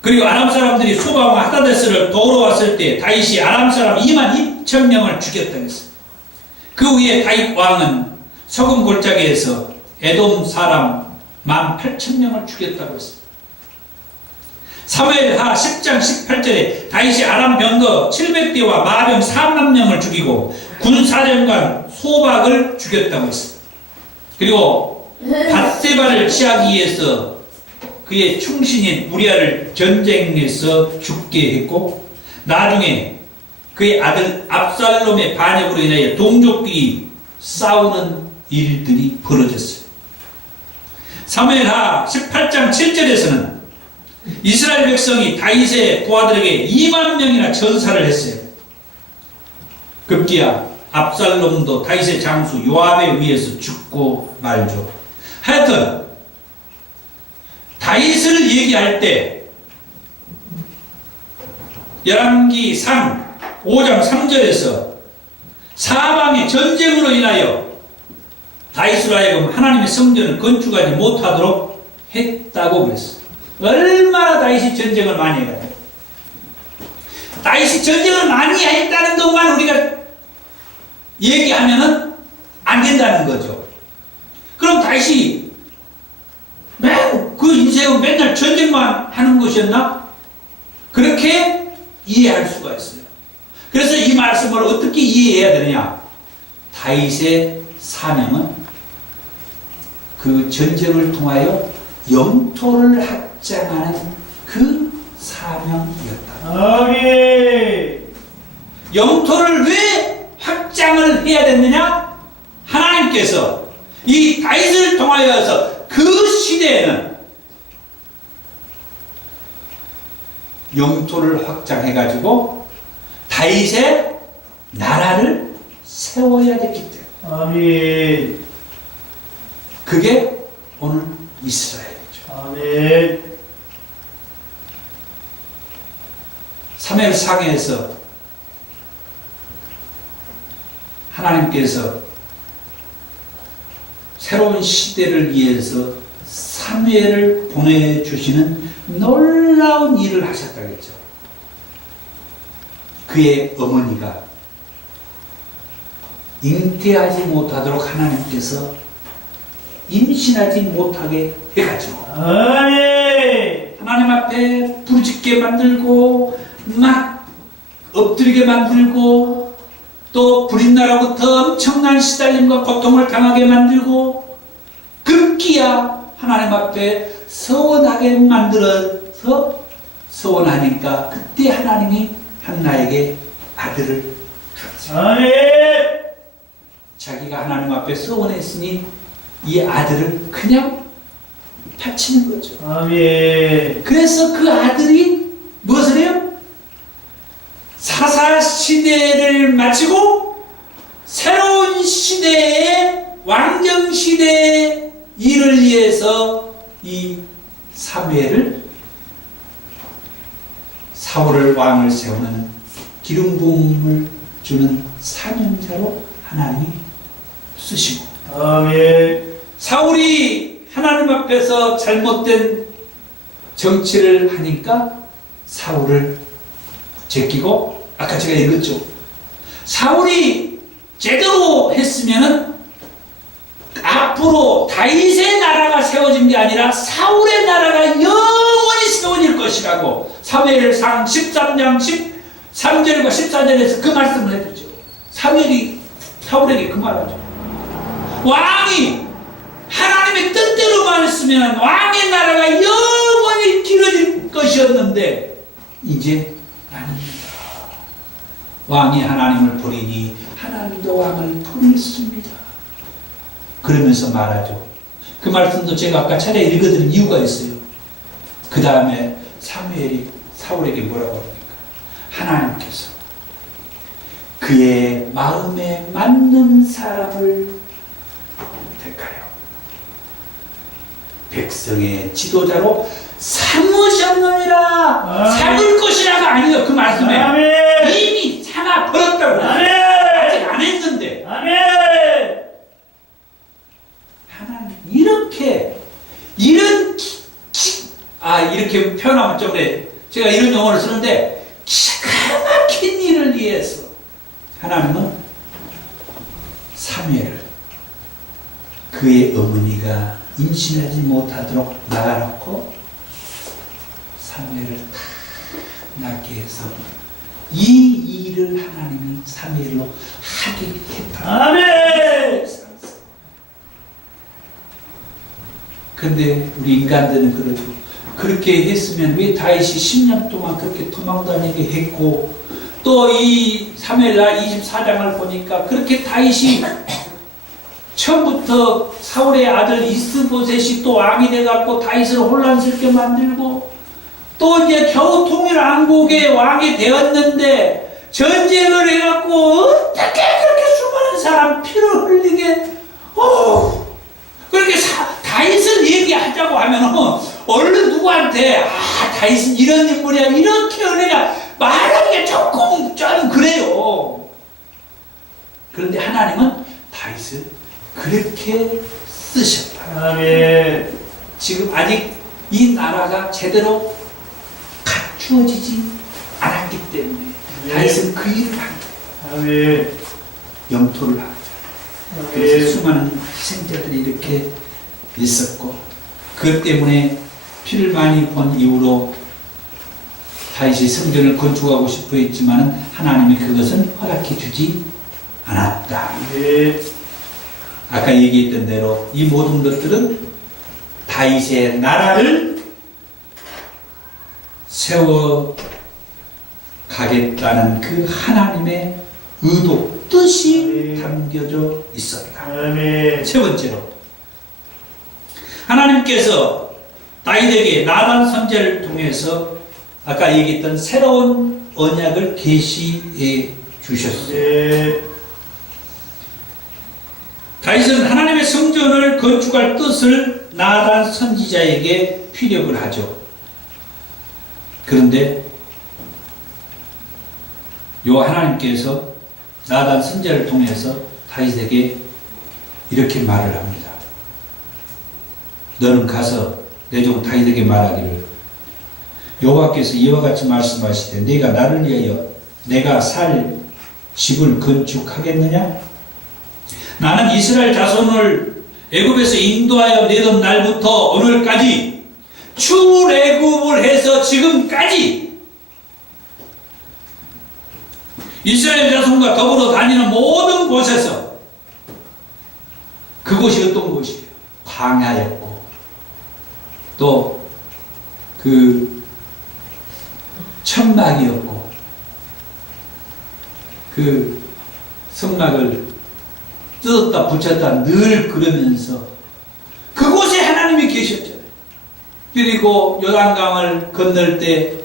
그리고 아람 사람들이 소바왕 하다데셀을 도우러 왔을 때 다윗이 아람 사람 2만 2천 명을 죽였다고 했어요. 그 후에 다윗 왕은 서금 골짜기에서 에돔 사람 18,000명을 죽였다고 했어요. 사무엘하 10장 18절에 다윗이 아람 병거 700대와 마병 3만 명을 죽이고 군사령관 소박을 죽였다고 했어요. 그리고 밧세바를 취하기 위해서 그의 충신인 우리아를 전쟁에서 죽게 했고, 나중에 그의 아들 압살롬의 반역으로 인하여 동족끼리 싸우는 일들이 벌어졌어요. 사무엘하 18장 7절에서는 이스라엘 백성이 다윗의 부하들에게 2만 명이나 전사를 했어요. 급기야 압살롬도 다윗의 장수 요압에 의해서 죽고 말죠. 하여튼 다윗을 얘기할 때 열왕기상 5장 3절에서 사방의 전쟁으로 인하여 다윗으로 하여금 하나님의 성전을 건축하지 못하도록 했다고 그랬어요. 얼마나 다윗이 전쟁을 많이 해가지고, 다윗이 전쟁을 많이 했다는 것만 우리가 얘기하면은 안 된다는 거죠. 그럼 다윗이 매우 그 인생은 맨날 전쟁만 하는 것이었나? 그렇게 이해할 수가 있어요. 그래서 이 말씀을 어떻게 이해해야 되느냐? 다윗의 사명은 그 전쟁을 통하여 영토를 확장하는 그 사명이었다. 아멘. 영토를 왜 확장을 해야 됐느냐? 하나님께서 이 다윗을 통하여서 그 시대에는 영토를 확장해가지고 다윗의 나라를 세워야 됐기 때문에, 아멘. 그게 오늘 이스라엘이죠. 아멘. 사무엘상에서 하나님께서 새로운 시대를 위해서 사무엘을 보내주시는 놀라운 일을 하셨다겠죠. 그의 어머니가 잉태하지 못하도록 하나님께서 임신하지 못하게 해가지고 아멘. 하나님 앞에 부르짖게 만들고 막 엎드리게 만들고 또 불임나라부터 엄청난 시달림과 고통을 당하게 만들고 급기야 하나님 앞에 서원하게 만들어서 서원하니까 그때 하나님이 한나에게 아들을 주었어요. 아멘. 자기가 하나님 앞에 서원했으니 이 아들을 그냥 바치는 거죠. 아멘. 그래서 그 아들이 무엇을 해요? 사사 시대를 마치고 새로운 시대의 왕정 시대의 일을 위해서 이 사무엘을 사울을 왕을 세우는 기름 부음을 주는 사명자로 하나님이 쓰시고, 아멘. 사울이 하나님 앞에서 잘못된 정치를 하니까 사울을 제끼고, 아까 제가 읽었죠. 사울이 제대로 했으면은 앞으로 다윗의 나라가 세워진 게 아니라 사울의 나라가 영원히 세워질 것이라고 사무엘상 13장 13절과 14절에서 그 말씀을 해주죠. 사무엘이 사울에게 그 말하죠. 왕이 하나님의 뜻대로만 했으면 왕의 나라가 영원히 길어질 것이었는데 이제 아닙니다. 왕이 하나님을 버리니 하나님도 왕을 버렸습니다. 그러면서 말하죠. 그 말씀도 제가 아까 차례 읽어드린 이유가 있어요. 그 다음에 사무엘이 사울에게 뭐라고 합니까? 하나님께서 그의 마음에 맞는 사람을 택하여 백성의 지도자로 삼으셨느니라. 삼을 것이라가 아니에요. 그 말씀에 아멘. 이미 삼아 버렸다고. 아멘. 아직 안 했는데. 아멘. 하나님 이렇게 이런 이렇게 표현하면 좀 그래. 제가 이런 용어를 쓰는데 기가 막힌 일을 위해서 하나님은 사무엘을 그의 어머니가 임신하지 못하도록 나가놓고 사무엘을 다 낳게 해서 이 일을 하나님이 사무엘로 하게 했다. 아멘. 근데 우리 인간들은 그러죠. 그렇게 했으면 왜 다윗이 10년 동안 그렇게 도망다니게 했고, 또 이 사무엘하 24장을 보니까 그렇게 다윗이 처음부터 사울의 아들 이스보셋이 또 왕이 돼갖고 다윗을 혼란스럽게 만들고, 또 이제 겨우 통일 왕국의 왕이 되었는데 전쟁을 해갖고 어떻게 그렇게 수많은 사람 피를 흘리게, 그렇게 다윗을 얘기하자고 하면은 얼른 누구한테 다윗은 이런 인물이야 이렇게 은혜가 말하기가 조금 좀 그래요. 그런데 하나님은 다윗을 그렇게 쓰셨다. 아멘. 지금 아직 이 나라가 제대로 갖추어지지 않았기 때문에 다윗은 그 일을 합니다. 아멘. 영토를 하죠. 그래서 수많은 희생자들이 이렇게 있었고, 그 때문에 피를 많이 본 이후로 다윗이 성전을 건축하고 싶어 했지만 하나님이 그것은 허락해 주지 않았다. 네. 아까 얘기했던 대로 이 모든 것들은 다윗의 나라를 세워 가겠다는 그 하나님의 의도, 뜻이 담겨져 있었다. 아멘. 세 번째로, 하나님께서 다윗에게 나단 선지자를 통해서 아까 얘기했던 새로운 언약을 계시해 주셨어요. 네. 다윗은 하나님의 성전을 건축할 뜻을 나단 선지자에게 피력을 하죠. 그런데 요 하나님께서 나단 선지자를 통해서 다윗에게 이렇게 말을 합니다. 너는 가서 내 종 다윗에게 말하기를, 여호와께서 이와 같이 말씀하시되 네가 나를 위하여 내가 살 집을 건축하겠느냐? 나는 이스라엘 자손을 애굽에서 인도하여 내던 날부터 오늘까지 출애굽을 해서 지금까지 이스라엘 자손과 더불어 다니는 모든 곳에서, 그곳이 어떤 곳이에요? 광야였고, 또 그 천막이었고, 그 성막을 뜯었다 붙였다 늘 그러면서 그곳에 하나님이 계셨잖아요. 그리고 요단강을 건널 때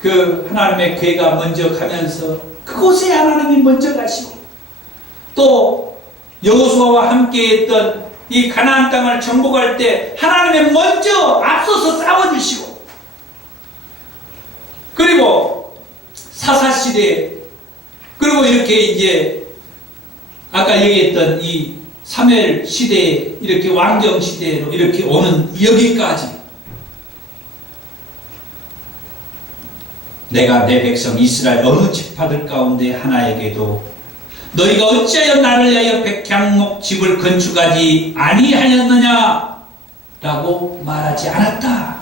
그 하나님의 괴가 먼저 가면서 그곳에 하나님이 먼저 가시고, 또 여호수아와 함께 했던 이 가나안 땅을 정복할 때 하나님이 먼저 앞서서 싸워주시고, 그리고 사사시대, 그리고 이렇게 이제 아까 얘기했던 이 사무엘 시대에 이렇게 왕정 시대로 이렇게 오는 여기까지 내가 내 백성 이스라엘 어느 지파들 가운데 하나에게도 너희가 어찌하여 나를 위하여 백향목 집을 건축하지 아니하였느냐 라고 말하지 않았다.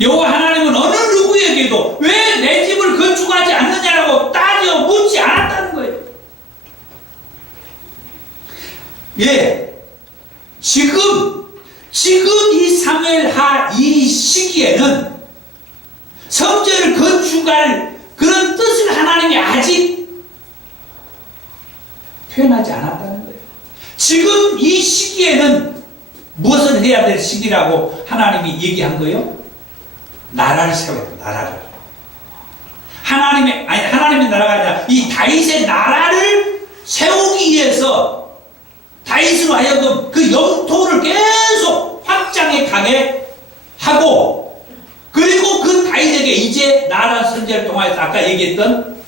여호와 하나님은 어느 누구에게도 왜 내 집을 건축하지 않느냐라고 따져 묻지 않았다는 거예요. 예, 지금 이 사무엘하 이 시기에는 성전을 건축할 그런 뜻을 하나님이 아직 표현하지 않았다는 거예요. 지금 이 시기에는 무엇을 해야 될 시기라고 하나님이 얘기한 거예요? 나라를 세워야 돼요. 나라를. 하나님의 나라가 아니라 이 다윗의 나라를 세우기 위해서 다윗으로 하여금 그 영토를 계속 확장해 가게 하고, 그리고 그 다윗에게 이제 나라 선지자를 통해서 아까 얘기했던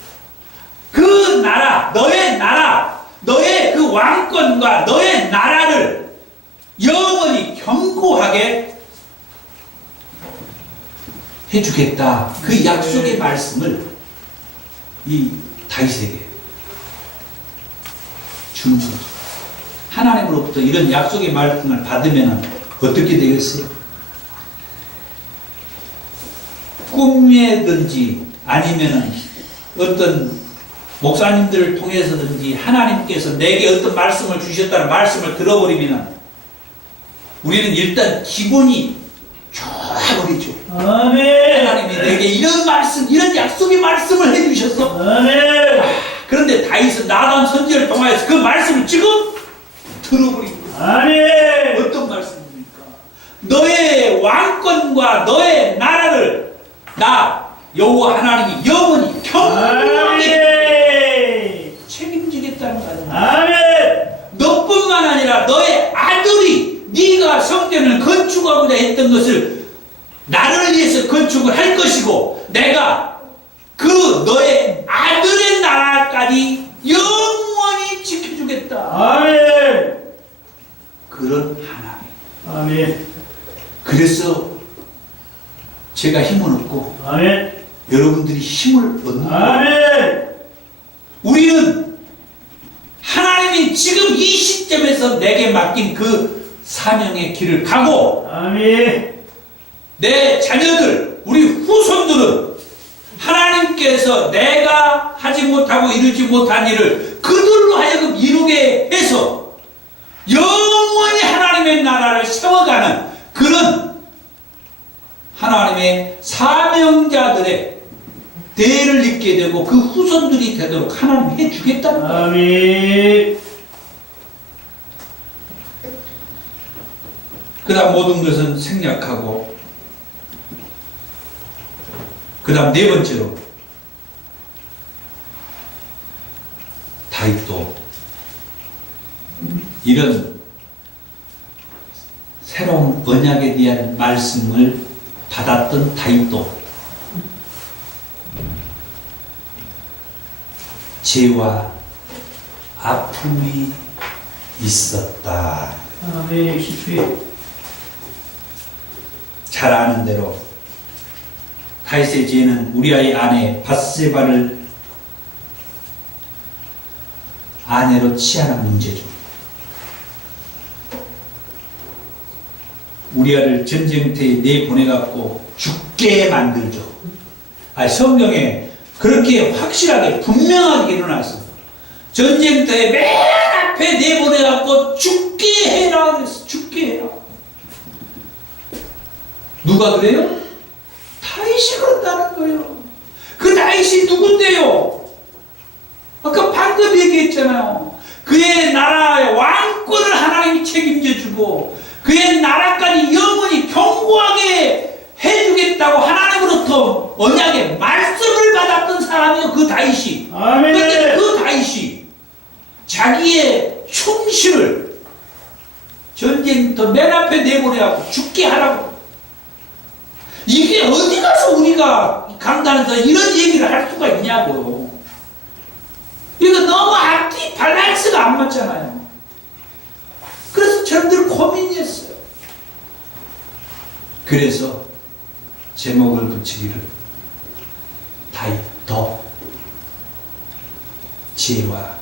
그 나라, 너의 그 왕권과 너의 나라를 영원히 견고하게 해주겠다. 그 약속의 말씀을 이 다윗에게 주는 거죠. 하나님으로부터 이런 약속의 말씀을 받으면 어떻게 되겠어요? 꿈에든지 아니면은 어떤 목사님들을 통해서든지 하나님께서 내게 어떤 말씀을 주셨다는 말씀을 들어버리면 우리는 일단 기분이 좋아버리죠. 아멘. 하나님이 내게 이런 말씀, 이런 약속의 말씀을 해주셨어. 아멘. 그런데 다윗은 나단 선지자를 통하여서 그 말씀을 지금 들어버린 거예요. 아멘. 어떤 말씀입니까? 너의 왕권과 너의 나라를 나 여호와 하나님이 영원히 평강하게 아멘. 책임지겠다는 거예요. 아멘. 너뿐만 아니라 너의 아들이 네가 성전을 건축하고자 했던 것을 나를 위해서 건축을 할 것이고 내가 그 너의 아들의 나라까지 영원히 지켜주겠다. 아멘. 그런 하나님. 아멘. 그래서 제가 힘을 얻고 아멘. 여러분들이 힘을 얻는 거예요. 아멘. 우리는 하나님이 지금 이 시점에서 내게 맡긴 그 사명의 길을 가고 아멘. 내 자녀들, 우리 후손들은 하나님께서 내가 하지 못하고 이루지 못한 일을 그들로 하여금 이루게 해서 영원히 하나님의 나라를 세워가는 그런 하나님의 사명자들의 대를 잇게 되고 그 후손들이 되도록 하나님 해주겠다는 거예요. 아멘. 그 다음 모든 것은 생략하고 그 다음 네 번째로 다윗도 이런 새로운 언약에 대한 말씀을 받았던 다윗도 죄와 아픔이 있었다. 아멘. 60회. 잘 아는 대로 다윗의 죄는 우리아의 아내 밧세바를 아내로 취하는 문제죠. 우리아를 전쟁터에 내보내갖고 죽게 만들죠. 성경에 그렇게 확실하게 분명하게 일어났어. 전쟁터에 맨 앞에 내보내갖고 죽게 해라 그랬어. 죽게 해라. 누가 그래요? 다윗이 그런다는 거예요. 그 다윗이 누군데요? 아까 방금 얘기했잖아요. 그의 나라의 왕권을 하나님이 책임져주고 그의 나라까지 영원히 견고하게 해주겠다고 하나님으로부터 언약의 말씀을 받았던 사람이요, 그 다윗이. 아멘. 그런데 그 다윗이 자기의 충실을 전쟁터 맨 앞에 내보내고 죽게 하라고. 이게 어디 가서 우리가 강단에서 이런 얘기를 할 수가 있냐고요. 이거 너무 앞뒤 밸런스가 안 맞잖아요. 그래서 저들 고민이었어요. 그래서 제목을 붙이기를 다윗도 죄와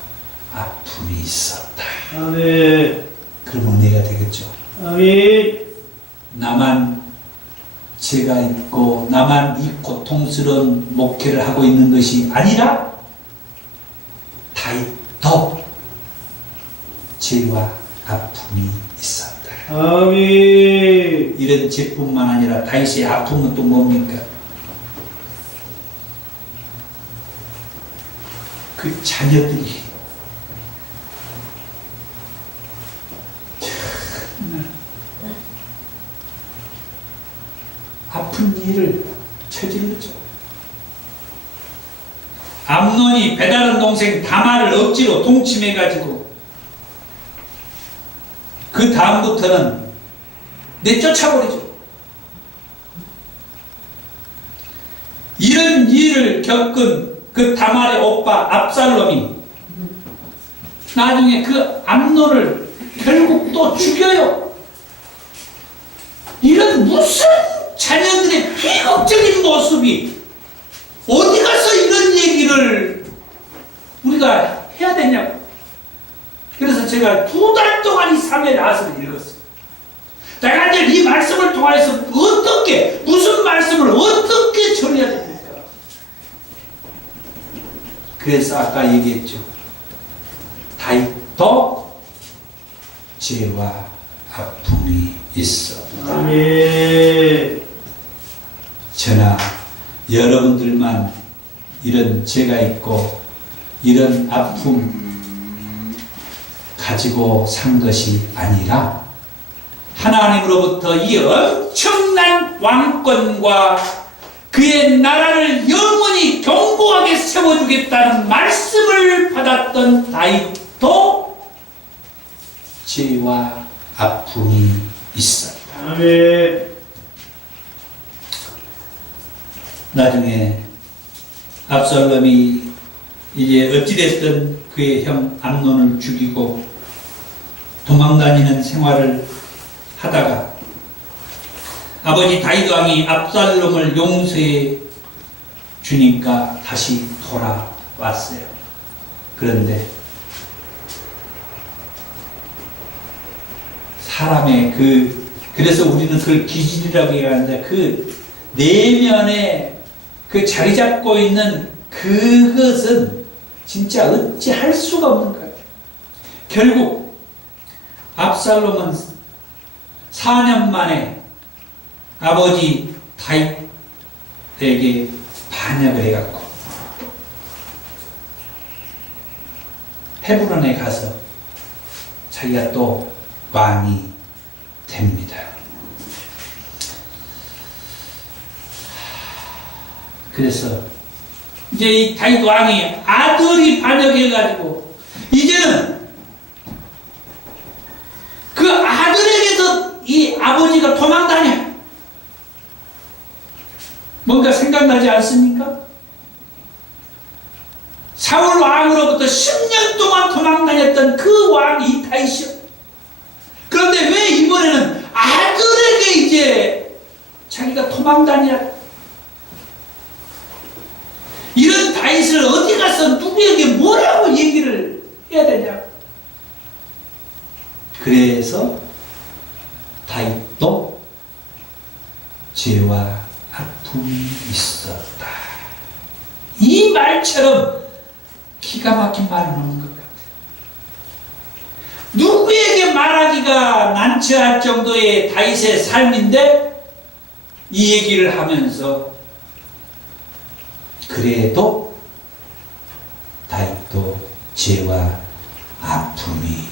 아픔이 있었다. 아멘. 그러면 은혜가 되겠죠. 아멘. 나만 죄가 있고 나만 이 고통스러운 목회를 하고 있는 것이 아니라 다윗도 죄와 아픔이 있었다. 아멘. 이런 죄뿐만 아니라 다윗의 아픔은 또 뭡니까? 그 자녀들이 아픈 일을 저질렀죠. 암논이 배다른 동생 다말을 억지로 동침해가지고 그 다음부터는 내쫓아버리죠. 이런 일을 겪은 그 다말의 오빠 압살롬이 나중에 그 암논을 결국 또 죽여요. 이런 무슨 자녀들의 비극적인 모습이 어디 가서 이런 얘기를 우리가 해야 되냐고. 그래서 제가 2달 동안 이 3회 나서를 읽었어요. 내가 이제 이 말씀을 통해서 어떻게, 무슨 말씀을 어떻게 전해야 됩니까? 그래서 아까 얘기했죠. 다윗도 죄와 아픔이 있어. 아멘. 저나 여러분들만 이런 죄가 있고 이런 아픔 가지고 산 것이 아니라 하나님으로부터 이 엄청난 왕권과 그의 나라를 영원히 견고하게 세워주겠다는 말씀을 받았던 다윗도 죄와 아픔이 있었다. 아멘. 나중에 압살롬이 이제 어찌됐든 그의 형 암논을 죽이고 도망다니는 생활을 하다가 아버지 다윗 왕이 압살롬을 용서해 주니까 다시 돌아왔어요. 그런데 사람의 그래서 우리는 그걸 기질이라고 얘기하는데 그 내면에 그 자리 잡고 있는 그것은 진짜 어찌 할 수가 없는 거예요. 결국 압살롬은 4년 만에 아버지 다윗에게 반역을 해갖고 헤브론에 가서 자기가 또 왕이 됩니다. 그래서 이제 이 다윗 왕이 아들이 반역해가지고 이제는 그 아들에게서 이 아버지가 도망다녀. 뭔가 생각나지 않습니까? 사울 왕으로부터 10년 동안 도망다녔던 그 왕이 다윗이요. 그런데 왜 이번에는 아들에게 이제 자기가 도망다니라? 이런 다윗을 어디 가서 누구에게 뭐라고 얘기를 해야 되냐? 그래서 다윗도 죄와 아픔이 있었다. 이 말처럼 기가 막힌 말은 없는 것 같아요. 누구에게 말하기가 난처할 정도의 다윗의 삶인데 이 얘기를 하면서 그래도 다윗도 죄와 아픔이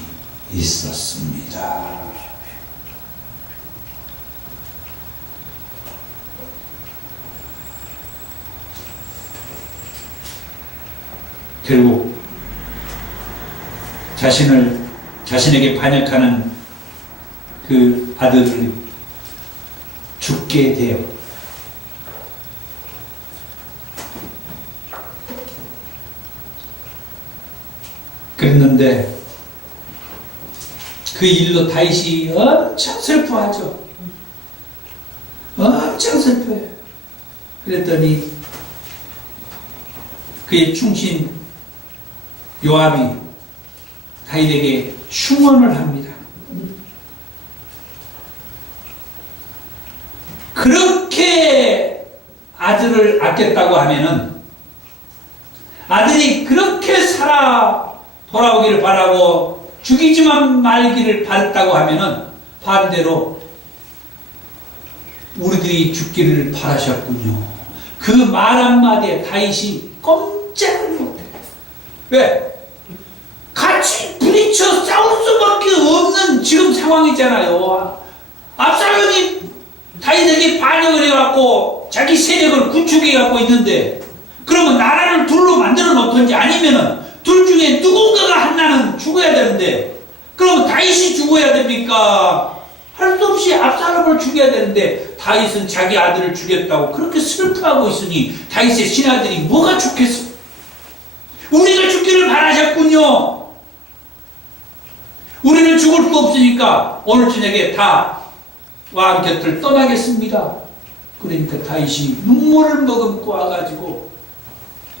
있었습니다. 결국 자신에게 반역하는 그 아들을 죽게 돼요. 그랬는데 그 일로 다윗이 엄청 슬퍼하죠. 엄청 슬퍼해요. 그랬더니 그의 충신 요압이 다윗에게 충언을 합니다. 그렇게 아들을 아꼈다고 하면은 아들이 그렇게 살아 돌아오기를 바라고 죽이지만 말기를 바랬다고 하면은 반대로 우리들이 죽기를 바라셨군요. 그 말 한마디에 다윗이 꼼짝을 못해. 왜? 같이 부딪혀 싸울 수밖에 없는 지금 상황이잖아요. 압살롬이 다윗에게 반역을 해갖고 자기 세력을 구축해갖고 있는데 그러면 나라를 둘로 만들어 놓던지 아니면은 둘 중에 누군가가 하나는 죽어야 되는데 그러면 다윗이 죽어야 됩니까? 할 수 없이 압살롬을 죽여야 되는데 다윗은 자기 아들을 죽였다고 그렇게 슬퍼하고 있으니 다윗의 신하들이 뭐가 좋겠어? 우리가 죽기를 바라셨군요. 우리는 죽을 수 없으니까 오늘 저녁에 다 왕 곁을 떠나겠습니다. 그러니까 다윗이 눈물을 머금고 와가지고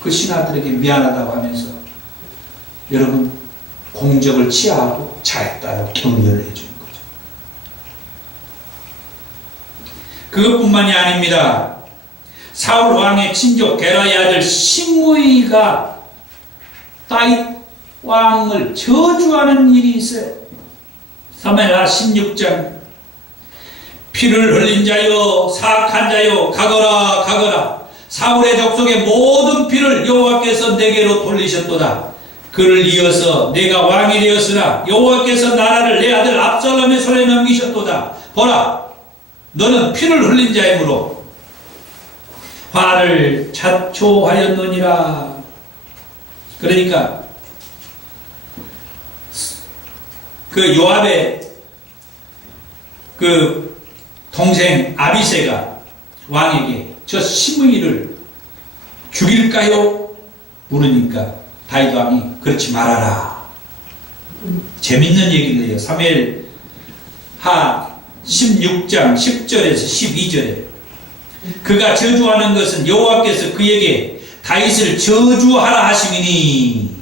그 신하들에게 미안하다고 하면서 여러분 공적을 취하고 잘했다고 격려를 해주는 거죠. 그것뿐만이 아닙니다. 사울 왕의 친족 게라의 아들 시므이가 다윗 왕을 저주하는 일이 있어요. 사무엘하 16장 피를 흘린 자여 사악한 자여 가거라 가거라 사울의 족속의 모든 피를 여호와께서 내게로 돌리셨도다. 그를 이어서 내가 왕이 되었으나 여호와께서 나라를 내 아들 압살롬의 손에 넘기셨도다. 보라 너는 피를 흘린 자이므로 화를 자초하였느니라. 그러니까 그 요압의 그 동생 아비새가 왕에게 저 시므이를 죽일까요? 물으니까 다윗 왕이 그렇지 말아라. 재밌는 얘기를 해요. 사무엘하 16장 10절에서 12절에 그가 저주하는 것은 여호와께서 그에게 다윗을 저주하라 하심이니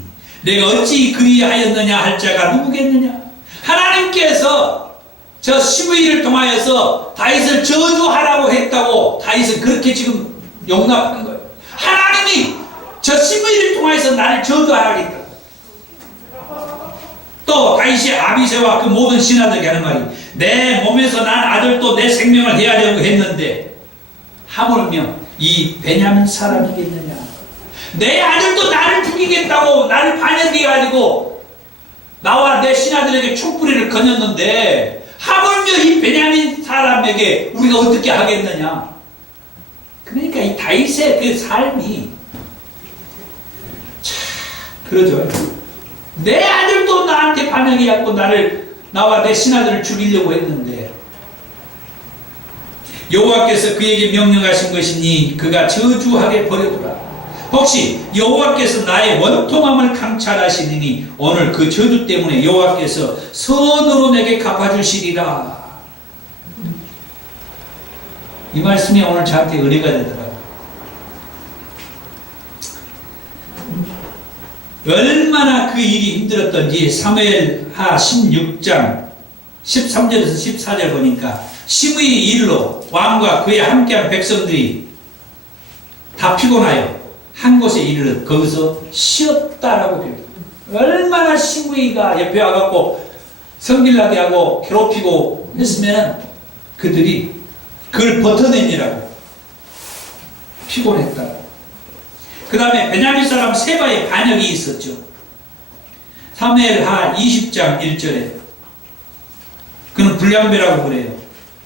내가 어찌 그리하였느냐 할 자가 누구겠느냐. 하나님께서 저 시므이를 통하여서 다윗을 저주하라고 했다고 다윗은 그렇게 지금 용납하는 거예요. 하나님이 저 시므이를 통하여서 나를 저주하라고 했다. 또 다윗이 아비새와 그 모든 신하들에게 하는 말이 내 몸에서 난 아들도 내 생명을 해하려고 했는데 하물며 이 베냐민 사람이겠느냐. 내 아들도 나를 죽이겠다고 나를 반역해가지고 나와 내 신하들에게 촛불이를 거녔는데 하물며 이 베냐민 사람에게 우리가 어떻게 하겠느냐. 그러니까 이 다윗의 그 삶이 참 그러죠. 내 아들도 나한테 반역해갖고 나와 내 신하들을 죽이려고 했는데 여호와께서 그에게 명령하신 것이니 그가 저주하게 버려두라. 혹시 여호와께서 나의 원통함을 감찰하시니 오늘 그 저주 때문에 여호와께서 선으로 내게 갚아주시리라. 이 말씀이 오늘 저한테 은혜가 되더라고요. 얼마나 그 일이 힘들었던지 사무엘하 16장 13절에서 14절 보니까 시므이 일로 왕과 그에 함께한 백성들이 다 피곤하여 한 곳에 이르러 거기서 쉬었다라고 표현합니다. 얼마나 시므이가 옆에 와갖고 성질나게 하고 괴롭히고 했으면 그들이 그걸 버텨내니라고 피곤했다. 그 다음에 베냐민 사람 세바의 반역이 있었죠. 사무엘하 20장 1절에 그는 불량배라고 그래요.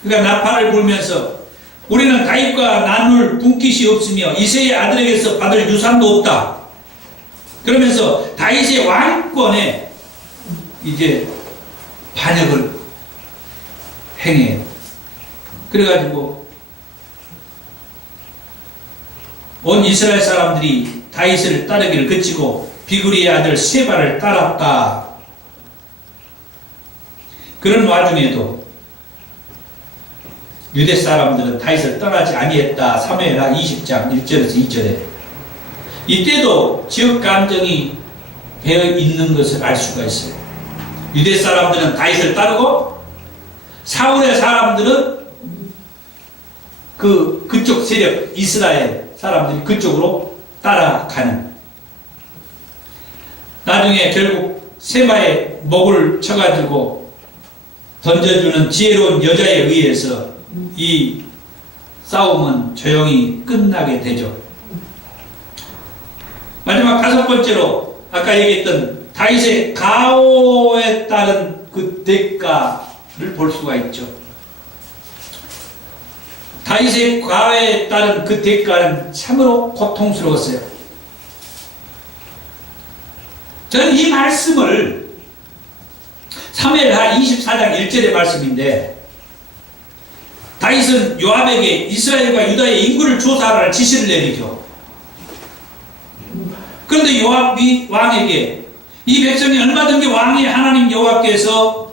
그가 나팔을 불면서 우리는 다윗과 나눌 분깃이 없으며 이새의 아들에게서 받을 유산도 없다. 그러면서 다윗의 왕권에 이제 반역을 행해요. 그래가지고 온 이스라엘 사람들이 다윗을 따르기를 그치고 비그리의 아들 세바를 따랐다. 그런 와중에도 유대 사람들은 다윗을 떠나지 아니했다. 사무엘하 20장 1절에서 2절에 이때도 지역 감정이 배어 있는 것을 알 수가 있어요. 유대 사람들은 다윗을 따르고 사울의 사람들은 그쪽 세력 이스라엘 사람들이 그쪽으로 따라가는. 나중에 결국 세바의 목을 쳐가지고 던져주는 지혜로운 여자에 의해서 이 싸움은 조용히 끝나게 되죠. 마지막 5번째로 아까 얘기했던 다윗의 가오에 따른 그 대가를 볼 수가 있죠. 다윗의 가오에 따른 그 대가는 참으로 고통스러웠어요. 저는 이 말씀을 사무엘하 24장 1절의 말씀인데 다윗은 요압에게 이스라엘과 유다의 인구를 조사하라는 지시를 내리죠. 그런데 요압이 왕에게 이 백성이 얼마든지 왕이 하나님 여호와께서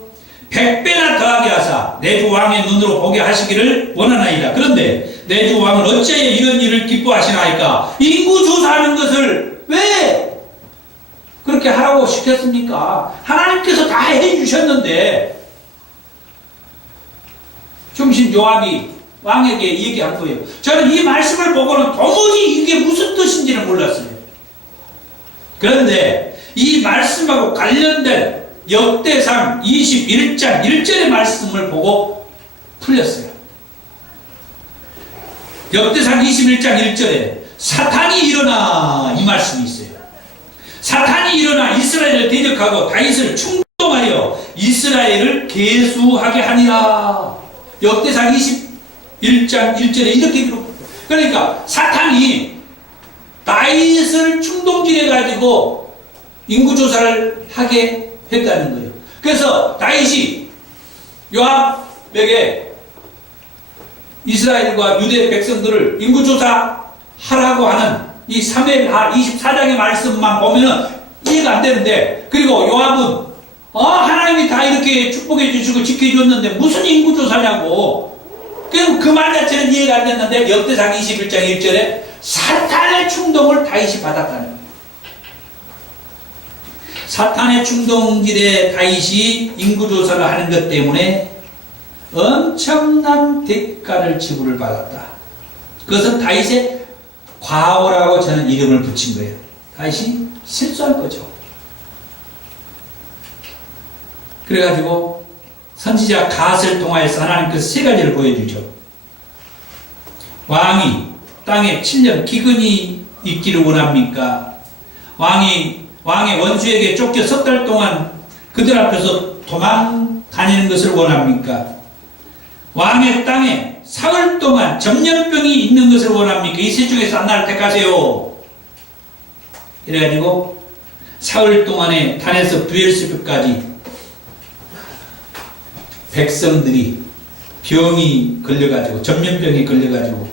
100배나 더하게 하사 내 주 왕의 눈으로 보게 하시기를 원하나이다. 그런데 내 주 왕은 어찌하여 이런 일을 기뻐하시나이까? 인구 조사하는 것을 왜 그렇게 하라고 시켰습니까? 하나님께서 다 해주셨는데. 중심 요압이 왕에게 얘기한 거예요. 저는 이 말씀을 보고는 도무지 이게 무슨 뜻인지는 몰랐어요. 그런데 이 말씀하고 관련된 역대상 21장 1절의 말씀을 보고 풀렸어요. 역대상 21장 1절에 사탄이 일어나 이 말씀이 있어요. 사탄이 일어나 이스라엘을 대적하고 다윗을 충동하여 이스라엘을 계수하게 하니라. 역대상 21장 1절에 이렇게 기록합니다. 그러니까 사탄이 다윗을 충동질해 가지고 인구조사를 하게 했다는 거예요. 그래서 다윗이 요압에게 이스라엘과 유대 백성들을 인구조사하라고 하는 이 사무엘하 24장의 말씀만 보면은 이해가 안 되는데, 그리고 요압은 하나님이 다 이렇게 축복해 주시고 지켜줬는데 무슨 인구조사냐고, 그 말 자체는 이해가 안 됐는데 역대상 21장 1절에 사탄의 충동을 다윗이 받았다는 거예요. 사탄의 충동질에 다윗이 인구조사를 하는 것 때문에 엄청난 대가를 지불을 받았다. 그것은 다윗의 과오라고 저는 이름을 붙인 거예요. 다윗이 실수한 거죠. 그래가지고 선지자 갓을 통하여서 하나님께서 세 가지를 보여주죠. 왕이 땅에 7년 기근이 있기를 원합니까? 왕의 원수에게 쫓겨 석 달 동안 그들 앞에서 도망 다니는 것을 원합니까? 왕의 땅에 사흘 동안 전염병이 있는 것을 원합니까? 이 셋 중에서 하나를 택하세요. 이래가지고 사흘 동안에 단에서 브엘세바까지 백성들이 병이 걸려가지고 전염병이 걸려가지고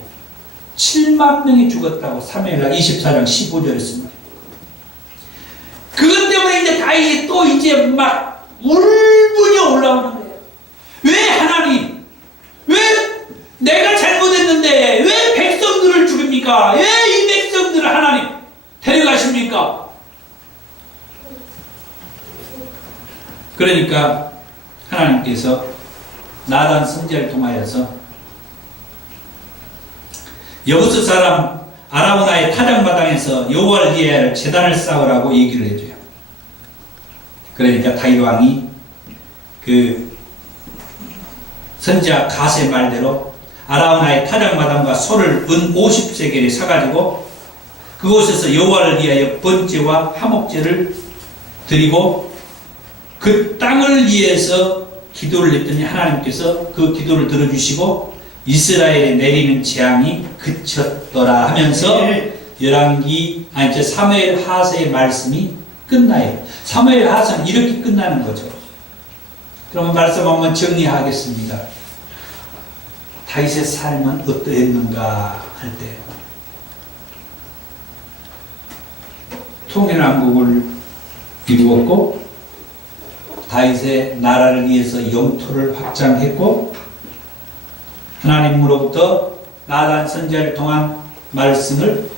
7만 명이 죽었다고 사무엘하 24장 15절에 씁니다. 그것 때문에 이제 다윗이 또 이제 막 울분이 올라오는 거예요. 왜 하나님, 왜 내가 잘못했는데 왜 백성들을 죽입니까? 왜 이 백성들을 하나님 데려가십니까? 그러니까 하나님께서 나단 선지자를 통하여서 여부스 사람 아라우나의 타작마당에서 여호와를 위하여 제단을 쌓으라고 얘기를 해줘요. 그러니까 다윗 왕이 그 선지자 갓의 말대로 아라우나의 타작마당과 소를 은 50세겔에 사가지고 그곳에서 여호와를 위하여 번제와 화목제를 드리고 그 땅을 위해서 기도를 했더니 하나님께서 그 기도를 들어주시고 이스라엘에 내리는 재앙이 그쳤더라 하면서 사무엘 하서의 말씀이 끝나요. 사무엘 하서는 이렇게 끝나는 거죠. 그러면 말씀 한번 정리하겠습니다. 다윗의 삶은 어떠했는가 할 때 통일왕국을 이루었고 다윗의 나라를 위해서 영토를 확장했고 하나님으로부터 나단 선지자를 통한 말씀을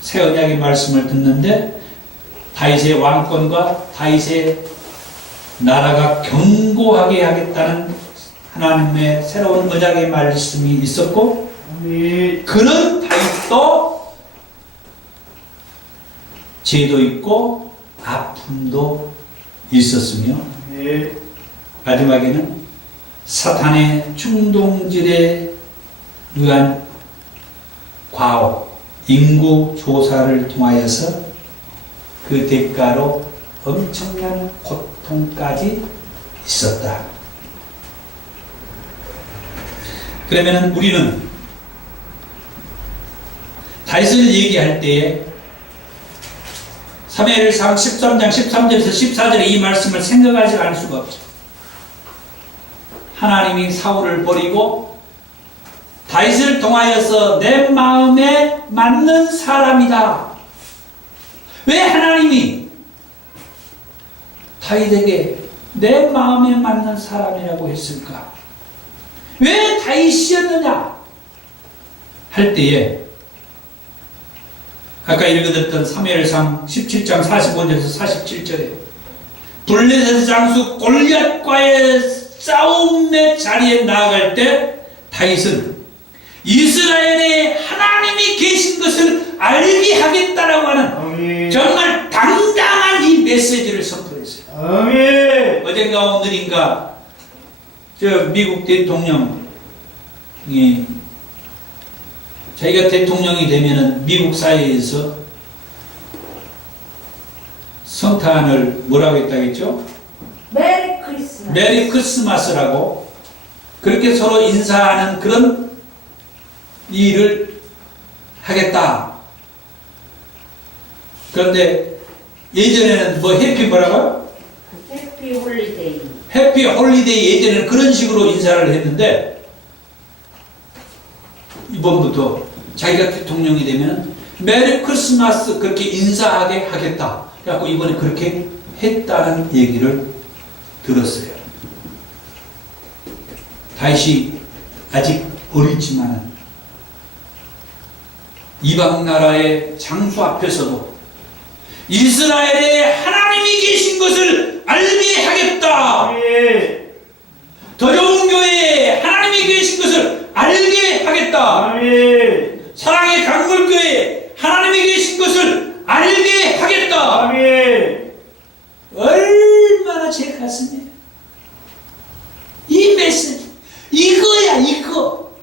새 언약의 말씀을 듣는데 다윗의 왕권과 다윗의 나라가 견고하게 하겠다는 하나님의 새로운 언약의 말씀이 있었고 그런 다윗도 죄도 있고 아픔도 있었으며 마지막에는 사탄의 충동질에 의한 과오, 인구 조사를 통하여서 그 대가로 엄청난 고통까지 있었다. 그러면 우리는 다윗을 얘기할 때에 사무엘상 13장 13절에서 14절의 이 말씀을 생각하지 않을 수가 없죠. 하나님이 사울을 버리고 다윗을 통하여서 내 마음에 맞는 사람이다. 왜 하나님이 다윗에게 내 마음에 맞는 사람이라고 했을까? 왜 다윗이었느냐? 할 때에 아까 읽어드렸던 사무엘상 17장 45절에서 47절에 블레셋 장수 골리앗과의 싸움의 자리에 나아갈 때 다윗은 이스라엘에 하나님이 계신 것을 알게 하겠다라고 하는 정말 당당한 이 메시지를 선포했어요. 아멘. 어젠가 오늘인가 저 미국 대통령이 자기가 대통령이 되면은 미국 사회에서 성탄을 뭐라고 했다겠죠? 메리 크리스마스. 메리 크리스마스라고 그렇게 서로 인사하는 그런 일을 하겠다. 그런데 예전에는 뭐 해피 뭐라고요? 해피 홀리데이. 해피 홀리데이 예전에는 그런 식으로 인사를 했는데 이번부터 자기가 대통령이 되면 메리 크리스마스 그렇게 인사하게 하겠다. 그래갖고 이번에 그렇게 했다는 얘기를 들었어요. 다시 아직 어리지만 이방 나라의 장수 앞에서도 이스라엘에 하나님이 계신 것을 알게 하겠다. 아멘. 더 좋은 교회에 하나님이 계신 것을 알게 하겠다. 아멘. 사랑의 강물교회에 하나님이 계신 것을 알게 하겠다. 아멘. 얼마나 제 가슴에 이 메시지 이거야 이거.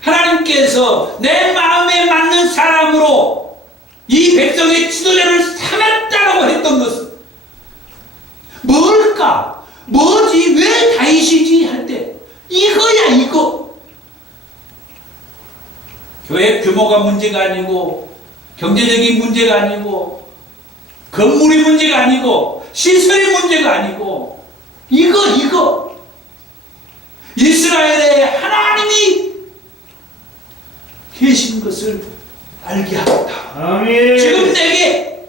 하나님께서 내 마음에 맞는 사람으로 이 백성의 지도자를 삼았다라고 했던 것은 뭘까? 뭐지? 왜 다윗이지? 할 때 이거야 이거. 교회 규모가 문제가 아니고 경제적인 문제가 아니고 건물이 문제가 아니고 시설이 문제가 아니고 이거 이스라엘에 하나님이 계신 것을 알게 하겠다. 아멘. 지금 내게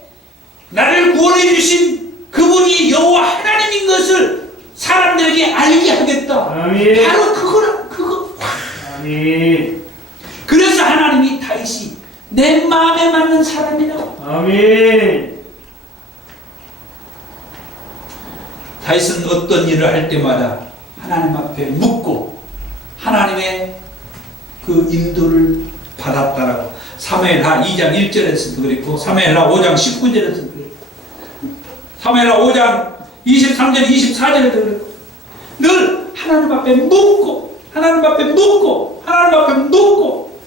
나를 구원해 주신 그분이 여호와 하나님인 것을 사람들에게 알게 하겠다. 아멘. 바로 그거라 그거. 아멘. 그래서 하나님이 다윗이 내 마음에 맞는 사람이라고. 아멘. 다윗은 어떤 일을 할 때마다 하나님 앞에 묻고 하나님의 그 인도를 받았다라고 사무엘하 2장 1절에서도 그랬고 사무엘하 5장 19절에서도 그랬고 사무엘하 5장 23절 24절에도 그랬고 늘 하나님 앞에 묻고 하나님 앞에 묻고 하나님 앞에 묻고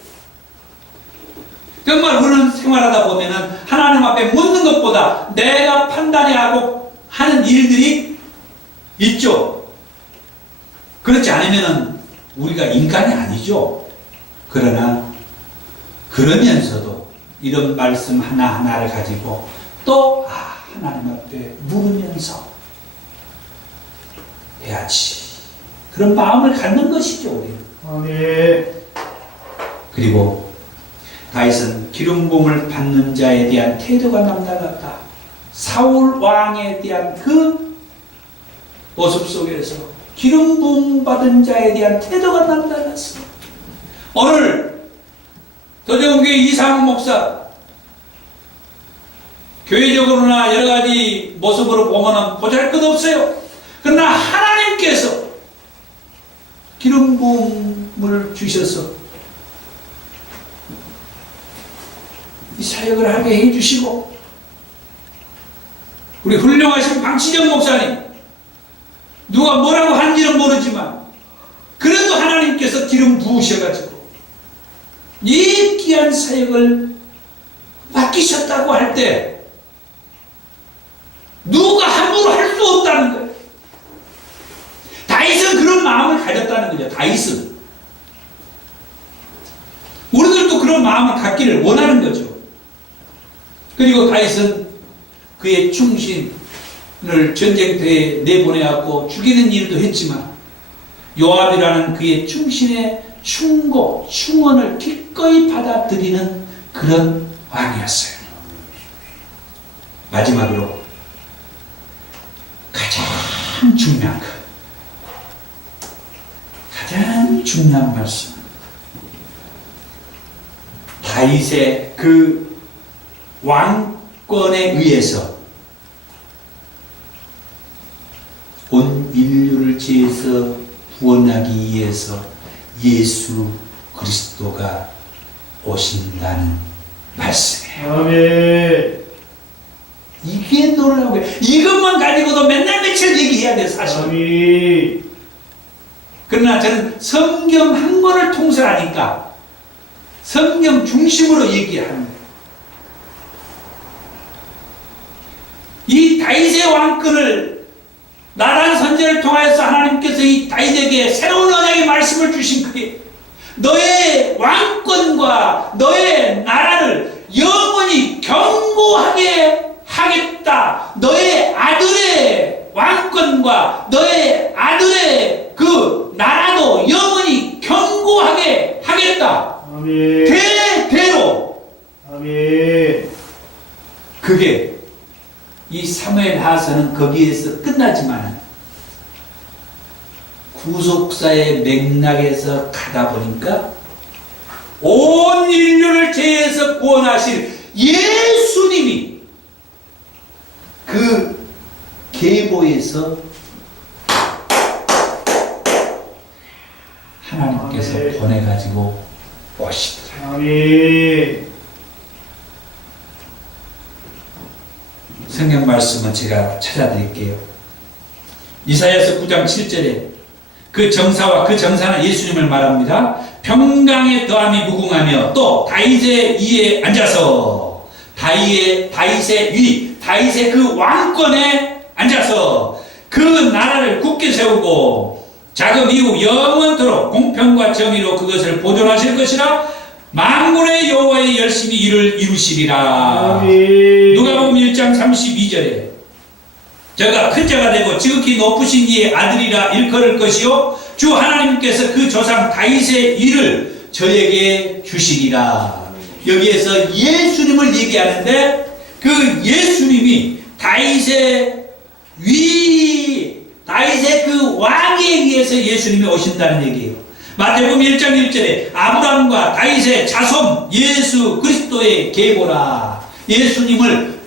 정말 우리는 생활하다 보면은 하나님 앞에 묻는 것보다 내가 판단하고 하는 일들이 있죠. 그렇지 않으면은 우리가 인간이 아니죠. 그러나 그러면서도 이런 말씀 하나하나를 가지고 또 하나님 앞에 물으면서 해야지. 그런 마음을 갖는 것이죠. 우리는. 아멘. 그리고 다윗은 기름 부음을 받는 자에 대한 태도가 남달랐다. 사울 왕에 대한 그 모습 속에서 기름 부음 받은 자에 대한 태도가 남달랐어. 오늘 더정교회 이상훈 목사 교회적으로나 여러 가지 모습으로 보면은 보잘것없어요. 그러나 하나님께서 기름 부음을 주셔서 이 사역을 하게 해주시고 우리 훌륭하신 방시정 목사님 누가 뭐라고 한지는 모르지만 그래도 하나님께서 기름 부으셔가지고 이 귀한 사역을 맡기셨다고 할 때 누가 함부로 할 수 없다는 거예요. 다윗은 그런 마음을 가졌다는 거죠. 다윗은 우리들도 그런 마음을 갖기를 원하는 거죠. 그리고 다윗은 그의 충신을 전쟁터에 내보내갖고 죽이는 일도 했지만 요압이라는 그의 충신의 충고, 충언을 기꺼이 받아들이는 그런 왕이었어요. 마지막으로 가장 중요한 것, 가장 중요한 말씀, 다윗의 그 왕권에 의해서 온 인류를 죄에서 구원하기 위해서 예수 그리스도가 오신다는 말씀이에요. 아멘. 이게 놀라운 거예요. 이것만 가지고도 맨날 며칠 얘기해야 돼, 사실. 아멘. 그러나 저는 성경 한 권을 통솔하니까 성경 중심으로 얘기하는 거예요. 이 다윗의 왕권을 나단 선지자를 통하여서 하나님께서 이 다윗에게 새로운 언약의 말씀을 주신 거예요. 너의 왕권과 너의 나라를 영원히 견고하게 하겠다. 너의 아들의 왕권과 너의 아들의 그 나라도 영원히 견고하게 하겠다. 아멘. 대대로. 아멘. 그게 이 사무엘 하서는 거기에서 끝나지만 구속사의 맥락에서 가다 보니까 온 인류를 죄에서 구원하실 예수님이 그 계보에서 하나님께서 아멘. 보내가지고 오시더라. 아멘. 성경 말씀은 제가 찾아드릴게요. 이사야서 9장 7절에 그 정사와 그 정사는 예수님을 말합니다. 평강의 더함이 무궁하며 또 다윗의 위에 앉아서 다윗의 위, 다윗의 그 왕권에 앉아서 그 나라를 굳게 세우고 자금 이후 영원토록 공평과 정의로 그것을 보존하실 것이라 만군의 여호와의 열심히 이를 이루시리라. 아멘. 누가복음 1장 32절에 저가 큰 자가 되고 지극히 높으신 이의 아들이라 일컬을 것이요 주 하나님께서 그 조상 다윗의 일을 저에게 주시리라. 여기에서 예수님을 얘기하는데 그 예수님이 다윗의 그 왕에 의해서 예수님이 오신다는 얘기예요. 마태복음 1장 1절에 아브라함과 다윗의 자손 예수 그리스도의 계보라. 예수님을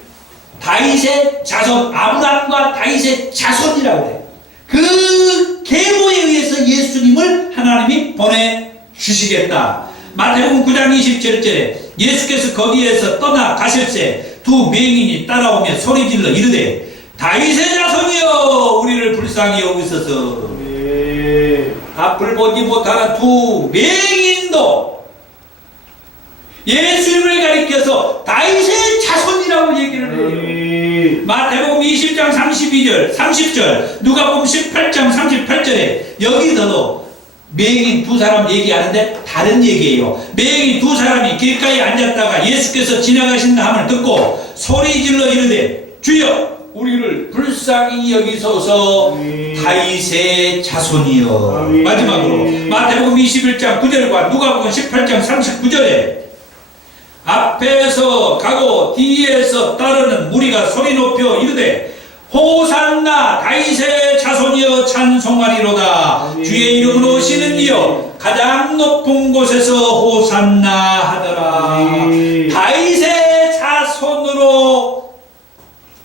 다윗의 자손, 아브라함과 다윗의 자손이라고 해요. 그 계보에 의해서 예수님을 하나님이 보내주시겠다. 마태복음 9장 27절에 예수께서 거기에서 떠나 가실새 두 맹인이 따라오며 소리질러 이르되 다윗의 자손이여 우리를 불쌍히 여기소서. 아멘. 앞을 보지 못하는 두 맹인도 예수님을 가리켜서 다윗의 자손이라고 얘기를 해요. 아멘. 마태복음 20장 32절, 30절, 누가복음 18장 38절에 여기서도 맹인 두 사람 얘기하는데 다른 얘기예요. 맹인 두 사람이 길가에 앉았다가 예수께서 지나가신다 함을 듣고 소리질러 이르되 주여 우리를 불쌍히 여기소서. 아멘. 다윗의 자손이여. 아멘. 마지막으로 마태복음 21장 9절과 누가복음 18장 39절에 앞에서 가고 뒤에서 따르는 무리가 소리 높여 이르되 호산나 다윗의 자손이여 찬송하리로다. 아멘. 주의 이름으로 오시는 이여 가장 높은 곳에서 호산나 하더라. 아멘. 다윗의 자손으로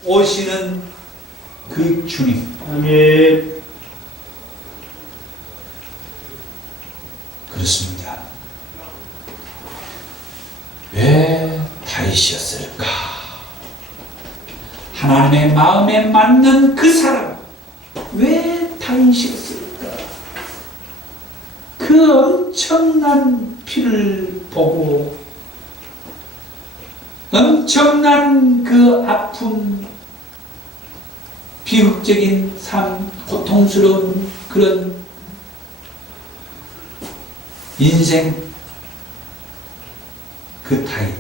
오시는 그 주님. 아멘. 그렇습니다. 왜 다윗이었을까? 하나님의 마음에 맞는 그 사람. 왜 다윗이었을까? 그 엄청난 피를 보고 엄청난 그 아픔, 비극적인 삶, 고통스러운 그런 인생, 그 다윗,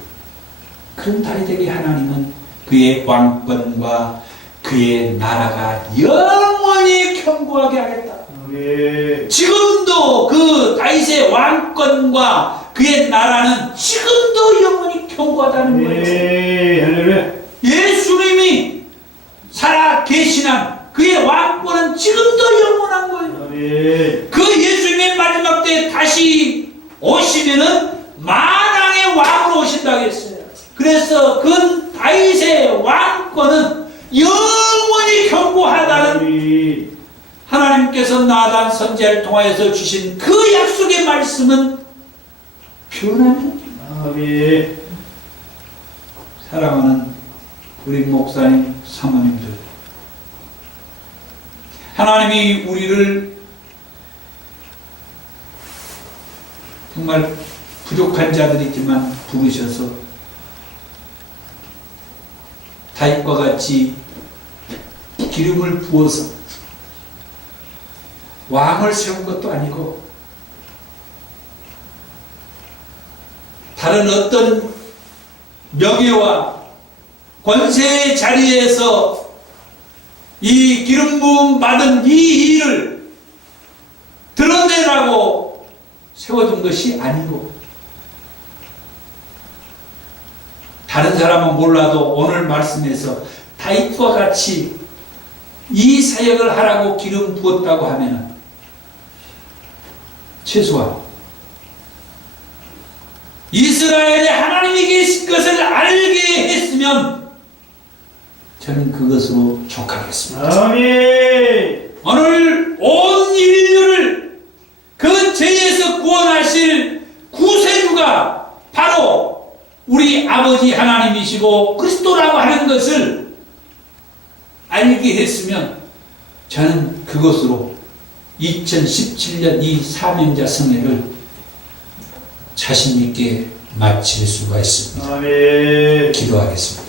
그런 다윗에게 하나님은 그의 왕권과 그의 나라가 영원히 견고하게 하겠다. 아멘. 지금도 그 다윗의 왕권과 그의 나라는 지금도 영원히 견고하다는 거예요. 아멘. 할렐루야. 예수님이 살아 계시난 그의 왕권은 지금도 영원한 거예요. 아멘. 그 예수님의 마지막 때에 다시 오시면은 만왕의 왕으로 오신다고 했어요. 그래서 그 다윗의 왕권은 영원히 견고하다는 아멘. 하나님께서 나단 선지자를 통하여서 주신 그 약속의 말씀은 변함이 없습니다. 아멘. 사랑하는 우리 목사님, 사모님들, 하나님이 우리를 정말 부족한 자들이지만 부르셔서 다윗과 같이 기름을 부어서 왕을 세운 것도 아니고 다른 어떤 명예와 권세의 자리에서 이 기름 부음 받은 이 일을 드러내라고 세워준 것이 아니고, 다른 사람은 몰라도 오늘 말씀에서 다윗과 같이 이 사역을 하라고 기름 부었다고 하면 최소한 이스라엘에 하나님이 계신 것을 알게 했으면 저는 그것으로 족하겠습니다. 아멘. 오늘 온 인류를 그 죄에서 구원하실 구세주가 바로 우리 아버지 하나님이시고 그리스도라고 하는 것을 알게 했으면 저는 그것으로 2017년 이 사명자 성회를 자신 있게 마칠 수가 있습니다. 아멘. 기도하겠습니다.